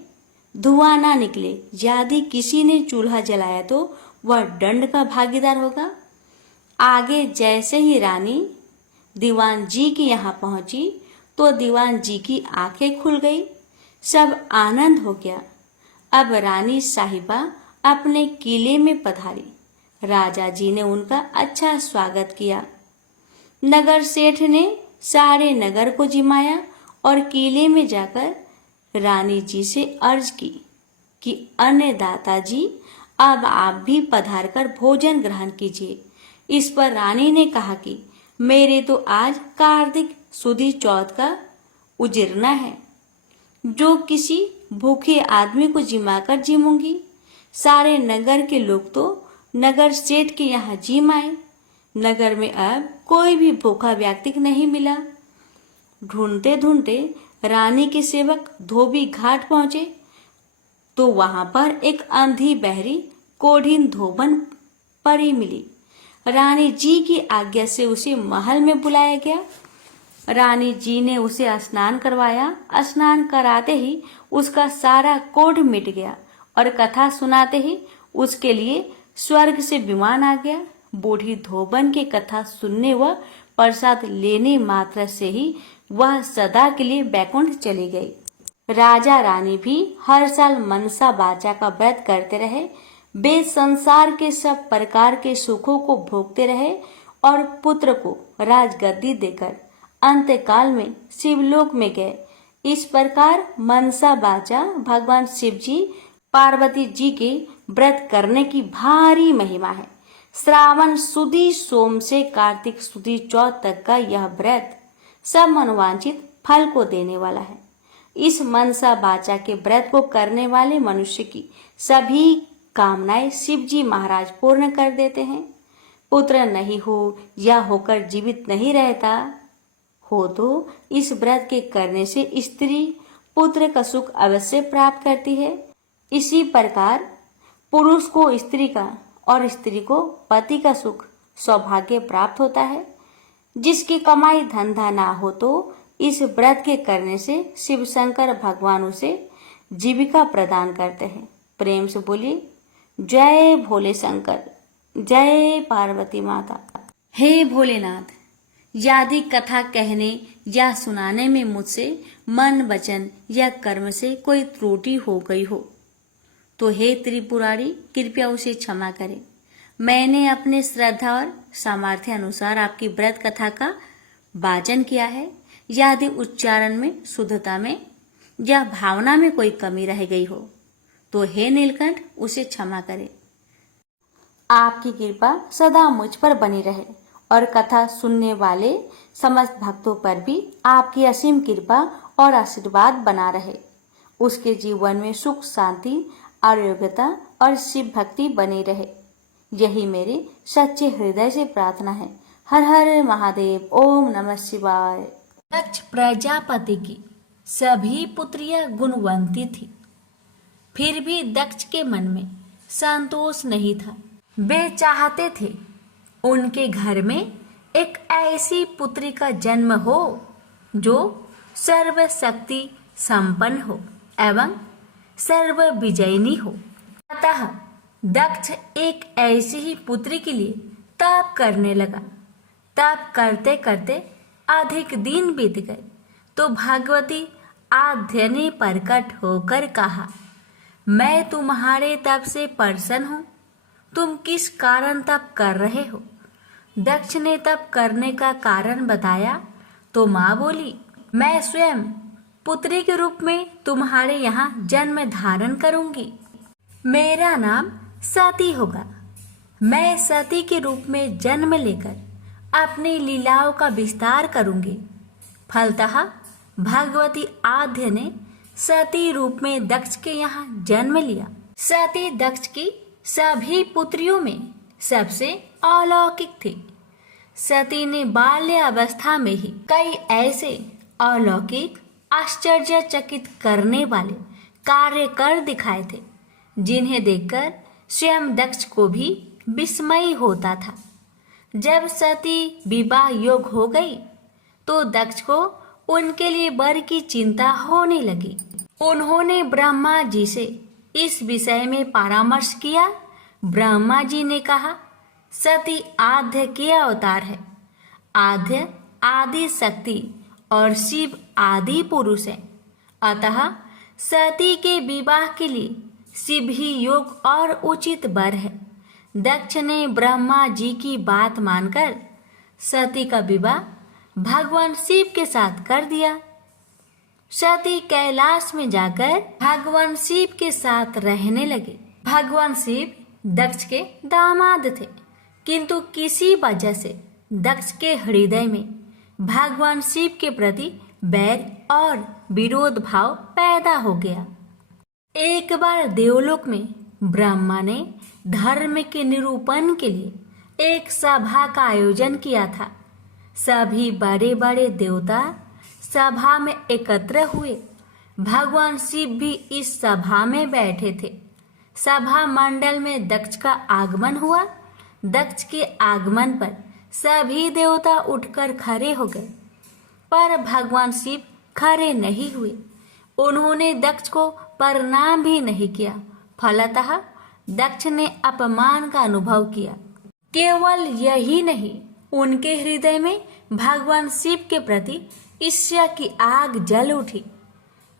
धुआं ना निकले। यदि किसी ने चूल्हा जलाया तो वह दंड का भागीदार होगा। आगे जैसे ही रानी दीवान जी के यहाँ पहुंची तो दीवान जी की आंखें खुल गई, सब आनंद हो गया। अब रानी साहिबा अपने किले में पधारी। राजा जी ने उनका अच्छा स्वागत किया। नगर सेठ ने सारे नगर को जिमाया और किले में जाकर रानी जी से अर्ज की कि अन्य दाता जी, अब आप भी पधार कर भोजन ग्रहण कीजिए। इस पर रानी ने कहा कि मेरे तो आज कार्तिक सुदी चौथ का उजरना है, जो किसी भूखे आदमी को जिमाकर जिमूंगी। सारे नगर के लोग तो नगर सेठ के यहाँ जिम आए। नगर में अब कोई भी भूखा व्यक्ति नहीं मिला। ढूंढते ढूंढते रानी के सेवक धोबी घाट पहुंचे तो वहां पर एक अंधी बहरी कोढ़ीन धोबन परी मिली। रानी जी की आज्ञा से उसे महल में बुलाया गया। रानी जी ने उसे स्नान करवाया। स्नान कराते ही उसका सारा कोढ़ मिट गया और कथा सुनाते ही उसके लिए स्वर्ग से विमान आ गया। बूढ़ी धोबन की कथा सुनने व प्रसाद लेने मात्र से ही वह सदा के लिए बैकुंठ चली गई। राजा रानी भी हर साल मनसा बाचा का व्रत करते रहे। वे संसार के सब प्रकार के सुखों को भोगते रहे और पुत्र को राजगद्दी देकर अंत्यकाल में शिवलोक में गए। इस प्रकार मनसा बाचा भगवान शिव जी पार्वती जी के व्रत करने की भारी महिमा है। श्रावण सुदी सोम से कार्तिक सुदी चौथ तक का यह व्रत सब मनोवांछित फल को देने वाला है। इस मनसा बाचा के व्रत को करने वाले मनुष्य की सभी कामनाएं शिव जी महाराज पूर्ण कर देते हैं। पुत्र नहीं हो या होकर जीवित नहीं रहता हो तो इस व्रत के करने से स्त्री पुत्र का सुख अवश्य प्राप्त करती है। इसी प्रकार पुरुष को स्त्री का और स्त्री को पति का सुख सौभाग्य प्राप्त होता है। जिसकी कमाई धंधा ना हो तो इस व्रत के करने से शिव शंकर भगवान उसे जीविका प्रदान करते हैं। प्रेम से बोलिए जय भोले शंकर, जय पार्वती माता। हे भोलेनाथ, यदि कथा कहने या सुनाने में मुझसे मन वचन या कर्म से कोई त्रुटि हो गई हो तो हे त्रिपुरारी कृपया उसे क्षमा करें। मैंने अपने श्रद्धा और सामर्थ्य अनुसार आपकी व्रत कथा का वाचन किया है। यदि उच्चारण में, शुद्धता में या भावना में कोई कमी रह गई हो तो हे नीलकंठ उसे क्षमा करें। आपकी कृपा सदा मुझ पर बनी रहे और कथा सुनने वाले समस्त भक्तों पर भी आपकी असीम कृपा और आशीर्वाद बना रहे। उसके जीवन में सुख, शांति, आरोग्यता और शिव भक्ति बनी रहे। यही मेरे सच्चे हृदय से प्रार्थना है। हर हर महादेव। ओम नमः शिवाय। दक्ष प्रजापति की सभी पुत्रियां गुणवंती थी, फिर भी दक्ष के मन में संतोष नहीं था। वे चाहते थे उनके घर में एक ऐसी पुत्री का जन्म हो जो सर्वशक्ति संपन्न हो एवं सर्व विजयिनी हो। अतः दक्ष एक ऐसी ही पुत्री के लिए तप करने लगा। तप करते करते अधिक दिन बीत गए तो भगवती आद्य ने प्रकट होकर कहा, मैं तुम्हारे तप से प्रसन्न हूँ। तुम किस कारण तप कर रहे हो? दक्ष ने तप करने का कारण बताया तो माँ बोली, मैं स्वयं पुत्री के रूप में तुम्हारे यहाँ जन्म धारण करूंगी। मेरा नाम सती होगा। मैं सती के रूप में जन्म लेकर अपनी लीलाओं का विस्तार करूंगी। फलतः भगवती आद्य ने सती रूप में दक्ष के यहाँ जन्म लिया। सती दक्ष की सभी पुत्रियों में सबसे अलौकिक थी। सती ने बाल्य अवस्था में ही कई ऐसे अलौकिक, आश्चर्यचकित करने वाले कार्य कर दिखाए थे जिन्हें देखकर स्वयं दक्ष को भी विस्मय होता था। जब सती विवाह योग हो गई तो दक्ष को उनके लिए वर की चिंता होने लगी। उन्होंने ब्रह्मा जी से इस विषय में परामर्श किया। ब्रह्मा जी ने कहा, सती आद्य के अवतार है। आद्य आदि शक्ति और शिव आदि पुरुष है। अतः सती के विवाह के लिए शिव ही योग और उचित वर है। दक्ष ने ब्रह्मा जी की बात मानकर सती का विवाह भगवान शिव के साथ कर दिया। सती कैलाश में जाकर भगवान शिव के साथ रहने लगे। भगवान शिव दक्ष के दामाद थे, किंतु किसी वजह से दक्ष के हृदय में भगवान शिव के प्रति बैर और विरोध भाव पैदा हो गया। एक बार देवलोक में ब्रह्मा ने धर्म के निरूपण के लिए एक सभा का आयोजन किया था। सभी बड़े बड़े देवता सभा में एकत्र हुए। भगवान शिव भी इस सभा में बैठे थे। सभा मंडल में दक्ष का आगमन हुआ। दक्ष के आगमन पर सभी देवता उठकर खड़े हो गए, पर भगवान शिव खड़े नहीं हुए। उन्होंने दक्ष को प्रणाम भी नहीं किया। फलतः दक्ष ने अपमान का अनुभव किया। केवल यही नहीं, उनके हृदय में भगवान शिव के प्रति ईर्ष्या की आग जल उठी।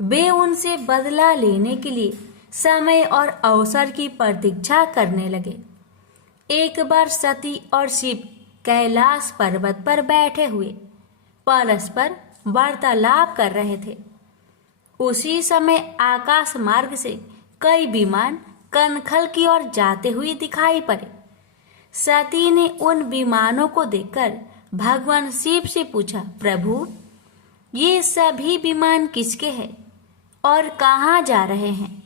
वे उनसे बदला लेने के लिए समय और अवसर की प्रतीक्षा करने लगे। एक बार सती और शिव कैलाश पर्वत पर बैठे हुए परस्पर वार्तालाप कर रहे थे। उसी समय आकाश मार्ग से कई विमान कनखल की ओर जाते हुए दिखाई पड़े। सती ने उन विमानों को देखकर भगवान शिव से पूछा, प्रभु, ये सभी विमान किसके हैं और कहाँ जा रहे हैं?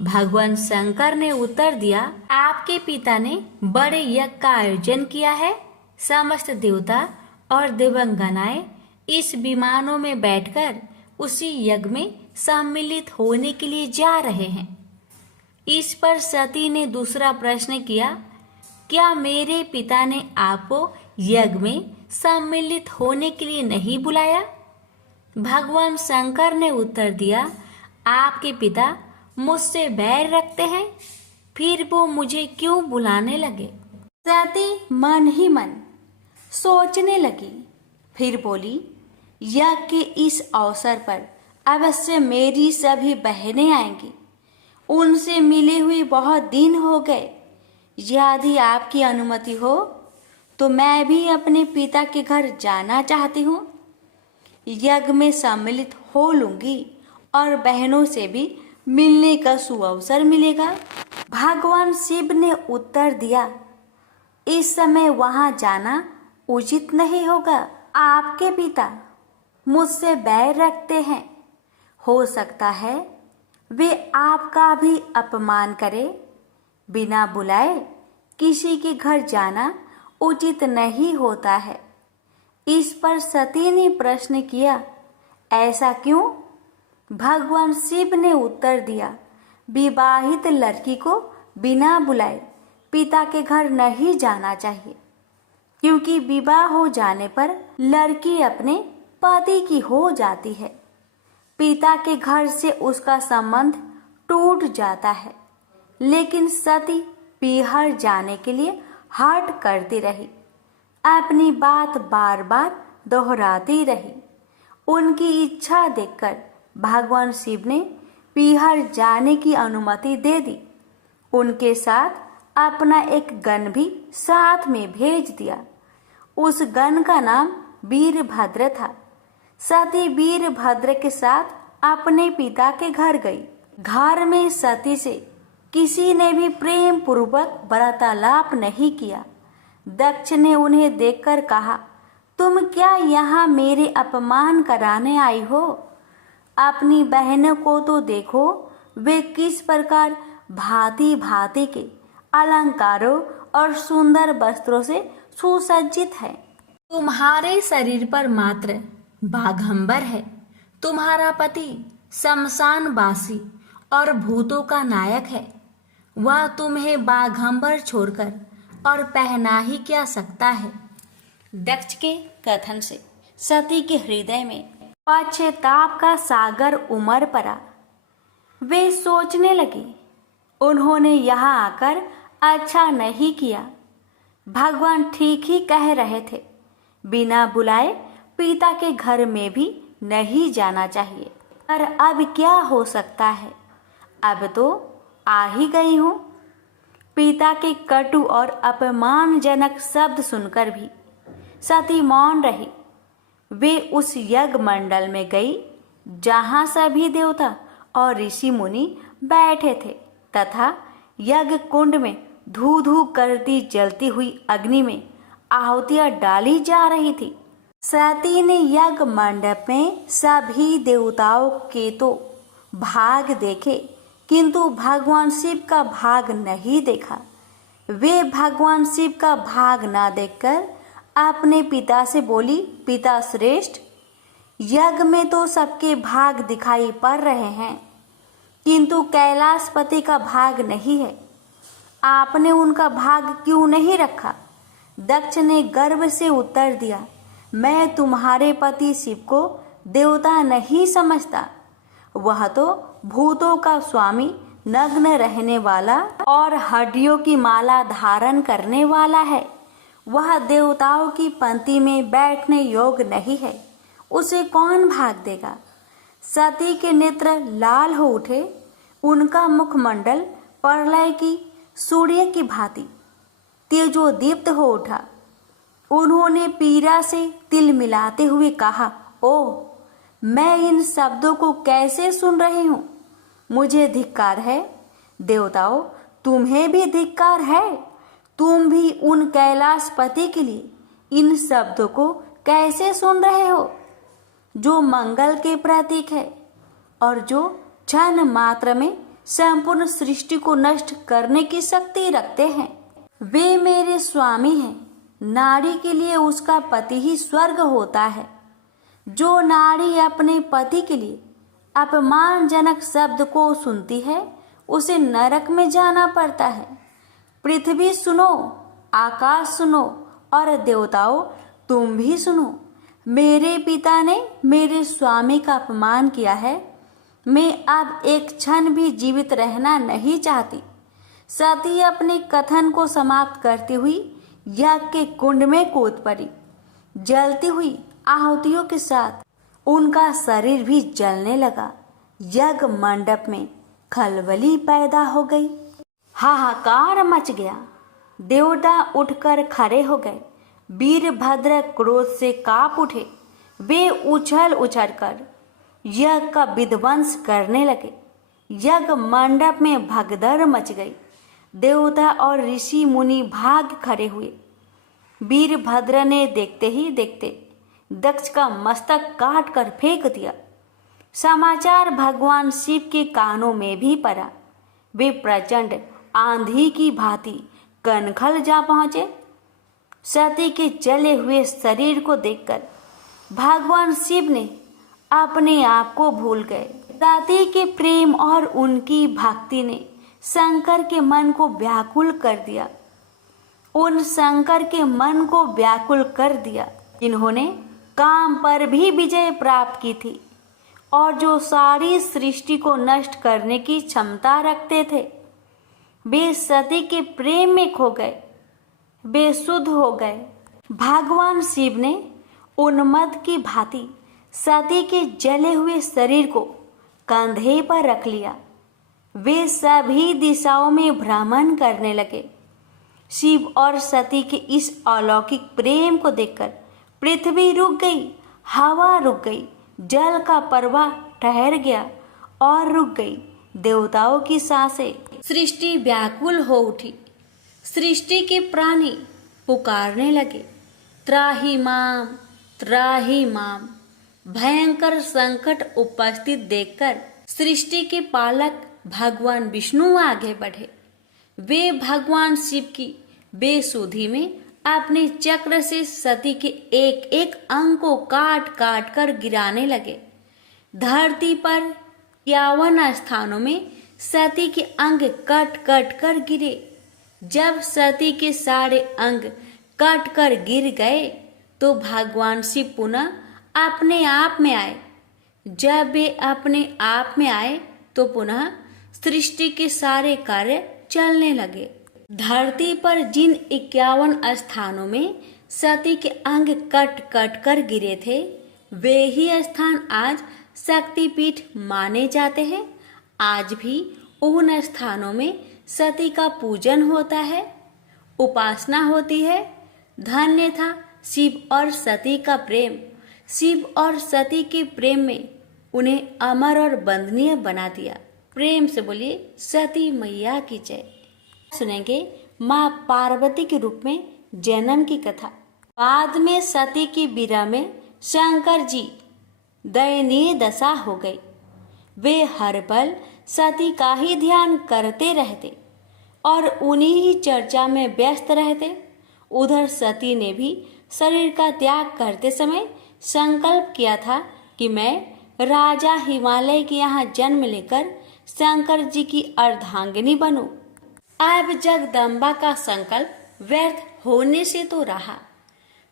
भगवान शंकर ने उत्तर दिया, आपके पिता ने बड़े यज्ञ का आयोजन किया है। समस्त देवता और देवांगनाएं इस विमानों में बैठकर उसी यज्ञ में सम्मिलित होने के लिए जा रहे हैं। इस पर सती ने दूसरा प्रश्न किया, क्या मेरे पिता ने आपको यज्ञ में सम्मिलित होने के लिए नहीं बुलाया? भगवान शंकर ने उत्तर दिया, आपके पिता मुझसे बैर रखते हैं, फिर वो मुझे क्यों बुलाने लगे? सती मन ही मन सोचने लगी, फिर बोली, यज्ञ के इस अवसर पर अवश्य मेरी सभी बहनें आएंगी। उनसे मिले हुए बहुत दिन हो गए। यदि आपकी अनुमति हो तो मैं भी अपने पिता के घर जाना चाहती हूँ। यज्ञ में सम्मिलित हो लूंगी और बहनों से भी मिलने का सुअवसर मिलेगा। भगवान शिव ने उत्तर दिया, इस समय वहां जाना उचित नहीं होगा। आपके पिता मुझसे बैर रखते हैं। हो सकता है वे आपका भी अपमान करे। बिना बुलाए किसी के घर जाना उचित नहीं होता है। इस पर सती ने प्रश्न किया, ऐसा क्यों? भगवान शिव ने उत्तर दिया, विवाहित लड़की को बिना बुलाए पिता के घर नहीं जाना चाहिए, क्योंकि विवाह हो जाने पर लड़की अपने पति की हो जाती है। पिता के घर से उसका संबंध टूट जाता है। लेकिन सती पीहर जाने के लिए हठ करती रही, अपनी बात बार बार दोहराती रही। उनकी इच्छा देखकर भगवान शिव ने पीहर जाने की अनुमति दे दी। उनके साथ अपना एक गण भी साथ में भेज दिया। उस गण का नाम वीरभद्र था। सती वीरभद्र के साथ अपने पिता के घर गई। घर में सती से किसी ने भी प्रेम पूर्वक वार्तालाप नहीं किया। दक्ष ने उन्हें देखकर कहा, तुम क्या यहाँ मेरे अपमान कराने आई हो? अपनी बहनों को तो देखो, वे किस प्रकार भांति भांति के अलंकारों और सुंदर वस्त्रों से सुसज्जित है। तुम्हारे शरीर पर मात्र बाघंबर है। तुम्हारा पति शमशानवासी और भूतों का नायक है। वह तुम्हें बाघंबर छोड़कर और पहना ही क्या सकता है? दक्ष के कथन से सती के हृदय में पश्चाताप का सागर उमड़ पड़ा। वे सोचने लगे, उन्होंने यहाँ आकर अच्छा नहीं किया। भगवान ठीक ही कह रहे थे, बिना बुलाए पिता के घर में भी नहीं जाना चाहिए। पर अब क्या हो सकता है? अब तो आ ही गई हूँ। पिता के कटु और अपमानजनक शब्द सुनकर भी सती मौन रही। वे उस यज्ञ मंडल में गई जहाँ सभी देवता और ऋषि मुनि बैठे थे तथा यज्ञ कुंड में धू धू करती जलती हुई अग्नि में आहुतियां डाली जा रही थी। सती ने यज्ञ मंडप में सभी देवताओं के तो भाग देखे, किंतु भगवान शिव का भाग नहीं देखा। वे भगवान शिव का भाग ना देखकर अपने पिता से बोली, पिता श्रेष्ठ, यज्ञ में तो सबके भाग दिखाई पड़ रहे हैं, किंतु कैलाशपति का भाग नहीं है। आपने उनका भाग क्यों नहीं रखा? दक्ष ने गर्व से उत्तर दिया, मैं तुम्हारे पति शिव को देवता नहीं समझता। वह तो भूतों का स्वामी, नग्न रहने वाला और हड्डियों की माला धारण करने वाला है। वह देवताओं की पंक्ति में बैठने योग्य नहीं है। उसे कौन भाग देगा? सती के नेत्र लाल हो उठे। उनका मुखमंडल प्रलय की सूर्य की भांति तेजोदीप्त हो उठा। उन्होंने पीड़ा से तिल मिलाते हुए कहा, ओ, मैं इन शब्दों को कैसे सुन रही हूँ? मुझे धिक्कार है। देवताओं, तुम्हें भी धिक्कार है। तुम भी उन कैलाशपति के लिए इन शब्दों को कैसे सुन रहे हो, जो मंगल के प्रतीक है और जो क्षण मात्र में संपूर्ण सृष्टि को नष्ट करने की शक्ति रखते हैं। वे मेरे स्वामी हैं। नारी के लिए उसका पति ही स्वर्ग होता है। जो नारी अपने पति के लिए अपमानजनक शब्द को सुनती है, उसे नरक में जाना पड़ता है। पृथ्वी सुनो, आकाश सुनो और देवताओं, तुम भी सुनो। मेरे पिता ने मेरे स्वामी का अपमान किया है। मैं अब एक क्षण भी जीवित रहना नहीं चाहती। सती अपने कथन को समाप्त करती हुई यज्ञ के कुंड में कूद पड़ी। जलती हुई आहुतियों के साथ उनका शरीर भी जलने लगा। यज्ञ मंडप में खलबली पैदा हो गई। हाहाकार मच गया। देवता उठकर खड़े हो गए। वीरभद्र क्रोध से कांप उठे। वे उछल उछल कर यज्ञ का विध्वंस करने लगे। यज्ञ मंडप में भगदड़ मच गई। देवता और ऋषि मुनि भाग खड़े हुए। वीरभद्र ने देखते ही देखते दक्ष का मस्तक काट कर फेंक दिया। समाचार भगवान शिव के कानों में भी पड़ा। वे प्रचंड आंधी की भांति कनखल जा पहुंचे। सती के जले हुए शरीर को देखकर भगवान शिव ने अपने आप को भूल गए। सती के प्रेम और उनकी भक्ति ने शंकर के मन को व्याकुल कर दिया। उन शंकर के मन को व्याकुल कर दिया जिन्होंने काम पर भी विजय प्राप्त की थी और जो सारी सृष्टि को नष्ट करने की क्षमता रखते थे। वे सती के प्रेम में खो गए, बेसुध हो गए। भगवान शिव ने उन्मत्त की भांति सती के जले हुए शरीर को कंधे पर रख लिया। वे सभी दिशाओं में भ्रमण करने लगे। शिव और सती के इस अलौकिक प्रेम को देखकर पृथ्वी रुक गई, हवा रुक गई, जल का प्रवाह ठहर गया और रुक गई देवताओं की सांसें। सृष्टि व्याकुल हो उठी। सृष्टि के प्राणी पुकारने लगे, त्राहि माम, त्राहि माम। भयंकर संकट उपस्थित देखकर सृष्टि के पालक भगवान विष्णु आगे बढ़े। वे भगवान शिव की बेसुधी में अपने चक्र से सती के एक एक अंग को काट काट कर गिराने लगे। धरती पर 51 स्थानों में सती के अंग कट कट कर गिरे। जब सती के सारे अंग कट कर गिर गए तो भगवान शिव पुनः अपने आप में आए। जब वे अपने आप में आए तो पुनः सृष्टि के सारे कार्य चलने लगे। धरती पर जिन 51 स्थानों में सती के अंग कट कट कर गिरे थे, वे ही स्थान आज शक्तिपीठ माने जाते हैं। आज भी उन स्थानों में सती का पूजन होता है, उपासना होती है। धन्य था शिव और सती का प्रेम। शिव और सती के प्रेम में उन्हें अमर और वंदनीय बना दिया। प्रेम से बोलिए सती मैया की जय। सुनेंगे माँ पार्वती के रूप में जन्म की कथा। बाद में सती की बीरा में शंकर जी दयनीय दशा हो गई। वे हर पल सती का ही ध्यान करते रहते और उन्हीं ही चर्चा में व्यस्त रहते। उधर सती ने भी शरीर का त्याग करते समय संकल्प किया था कि मैं राजा हिमालय के यहाँ जन्म लेकर शंकर जी की अर्धांगिनी बनूं। अब जगदम्बा का संकल्प व्यर्थ होने से तो रहा।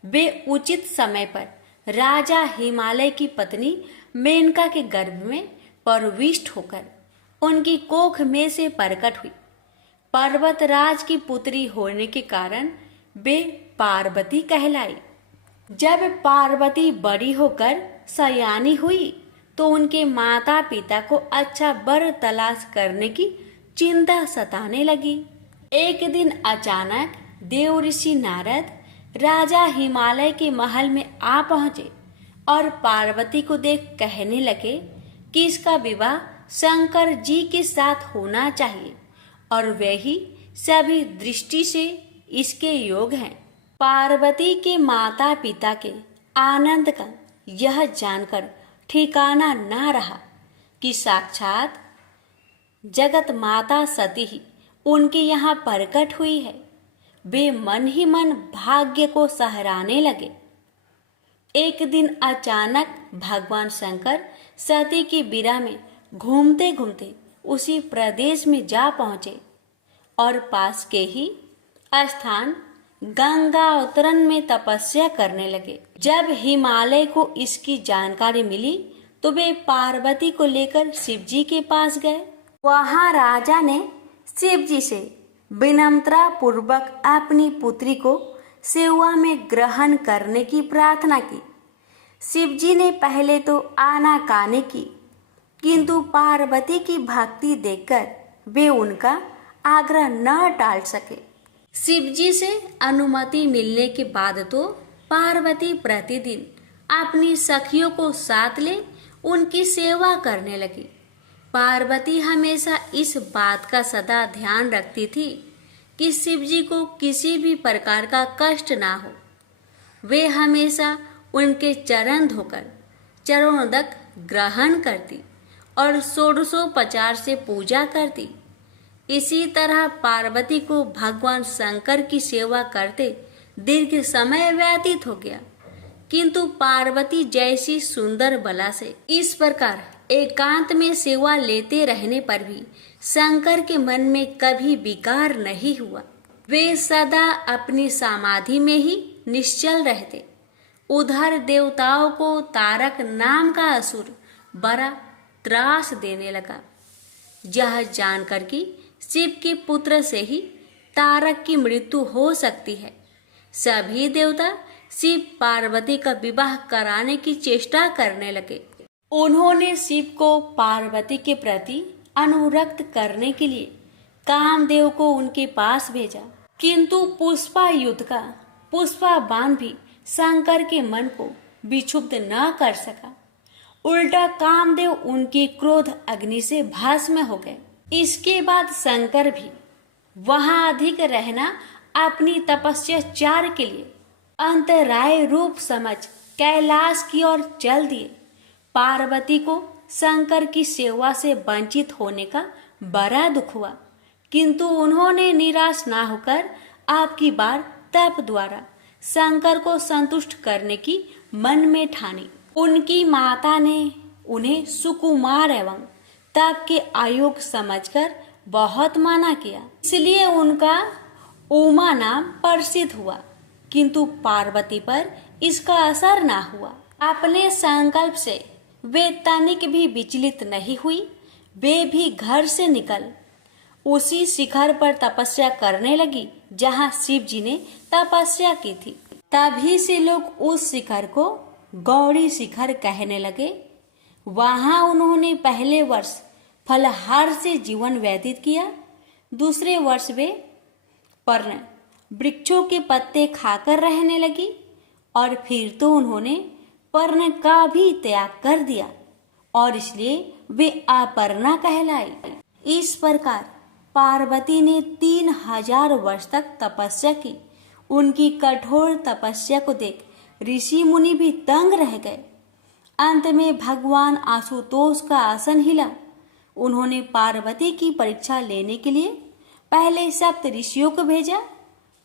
वे उचित समय पर राजा हिमालय की पत्नी मेनका के गर्भ में प्रविष्ट होकर उनकी कोख में से प्रकट हुई। पर्वतराज की पुत्री होने के कारण वे पार्वती कहलाई। जब पार्वती बड़ी होकर सयानी हुई तो उनके माता पिता को अच्छा वर तलाश करने की चिंता सताने लगी। एक दिन अचानक देव ऋषि नारद राजा हिमालय के महल में आ पहुंचे और पार्वती को देख कहने लगे कि इसका विवाह शंकर जी के साथ होना चाहिए और वे ही सभी दृष्टि से इसके योग हैं। पार्वती के माता पिता के आनंद का यह जानकर ठिकाना ना रहा कि साक्षात जगत माता सती ही उनके यहाँ प्रकट हुई है। वे मन ही मन भाग्य को सहराने लगे। एक दिन अचानक भगवान शंकर सती की बीरा में घूमते घूमते उसी प्रदेश में जा पहुंचे और पास के ही स्थान गंगा अवतरण में तपस्या करने लगे। जब हिमालय को इसकी जानकारी मिली तो वे पार्वती को लेकर शिवजी के पास गए। वहां राजा ने शिवजी से विनम्रता पूर्वक अपनी पुत्री को सेवा में ग्रहण करने की प्रार्थना की। शिवजी ने पहले तो आनाकानी की, किंतु पार्वती की भक्ति देखकर वे उनका आग्रह न टाल सके। शिवजी से अनुमति मिलने के बाद तो पार्वती प्रतिदिन अपनी सखियों को साथ ले उनकी सेवा करने लगी। पार्वती हमेशा इस बात का सदा ध्यान रखती थी कि शिवजी को किसी भी प्रकार का कष्ट ना हो। वे हमेशा उनके चरण धोकर चरणोदक ग्रहण करती और षोडशोपचार से पूजा करती। इसी तरह पार्वती को भगवान शंकर की सेवा करते दीर्घ समय व्यतीत हो गया, किंतु पार्वती जैसी सुंदर बला से इस प्रकार एकांत में सेवा लेते रहने पर भी शंकर के मन में कभी विकार नहीं हुआ। वे सदा अपनी समाधि में ही निश्चल रहते। उधर देवताओं को तारक नाम का असुर बड़ा त्रास देने लगा। यह जानकर कि शिव के पुत्र से ही तारक की मृत्यु हो सकती है, सभी देवता शिव पार्वती का विवाह कराने की चेष्टा करने लगे। उन्होंने शिव को पार्वती के प्रति अनुरक्त करने के लिए कामदेव को उनके पास भेजा, किंतु पुष्पा युद्ध का पुष्पा बाण भी शंकर के मन को विक्षुब्ध न कर सका। उल्टा कामदेव उनकी क्रोध अग्नि से भस्म हो गए। इसके बाद शंकर भी वहां अधिक रहना अपनी तपस्याचार के लिए अंतराय रूप समझ कैलाश की ओर चल दिए। पार्वती को शंकर की सेवा से वंचित होने का बड़ा दुख हुआ, किंतु उन्होंने निराश ना होकर आपकी बार तप द्वारा शंकर को संतुष्ट करने की मन में ठानी। उनकी माता ने उन्हें सुकुमार एवं तप के आयोग समझकर बहुत माना किया, इसलिए उनका उमा नाम प्रसिद्ध हुआ, किंतु पार्वती पर इसका असर ना हुआ। अपने संकल्प से वे तनिक भी विचलित नहीं हुई। वे भी घर से निकल उसी शिखर पर तपस्या करने लगी जहाँ शिव जी ने तपस्या की थी। तभी से लोग उस शिखर को गौरी शिखर कहने लगे। वहां उन्होंने पहले वर्ष फलहार से जीवन व्यतीत किया। दूसरे वर्ष वे पर्ण वृक्षों के पत्ते खाकर रहने लगी और फिर तो उन्होंने पर्ण का भी त्याग कर दिया और इसलिए वे अपर्णा कहलाई। इस प्रकार पार्वती ने 3000 वर्ष तक तपस्या की। उनकी कठोर तपस्या को देख ऋषि मुनि भी तंग रह गए। अंत में भगवान आशुतोष का आसन हिला। उन्होंने पार्वती की परीक्षा लेने के लिए पहले सप्त ऋषियों को भेजा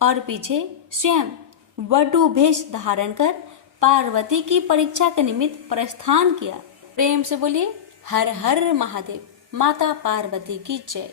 और पीछे स्वयं वटु भेष धारण कर पार्वती की परीक्षा के निमित्त प्रस्थान किया। प्रेम से बोलिए हर हर महादेव। माता पार्वती की जय।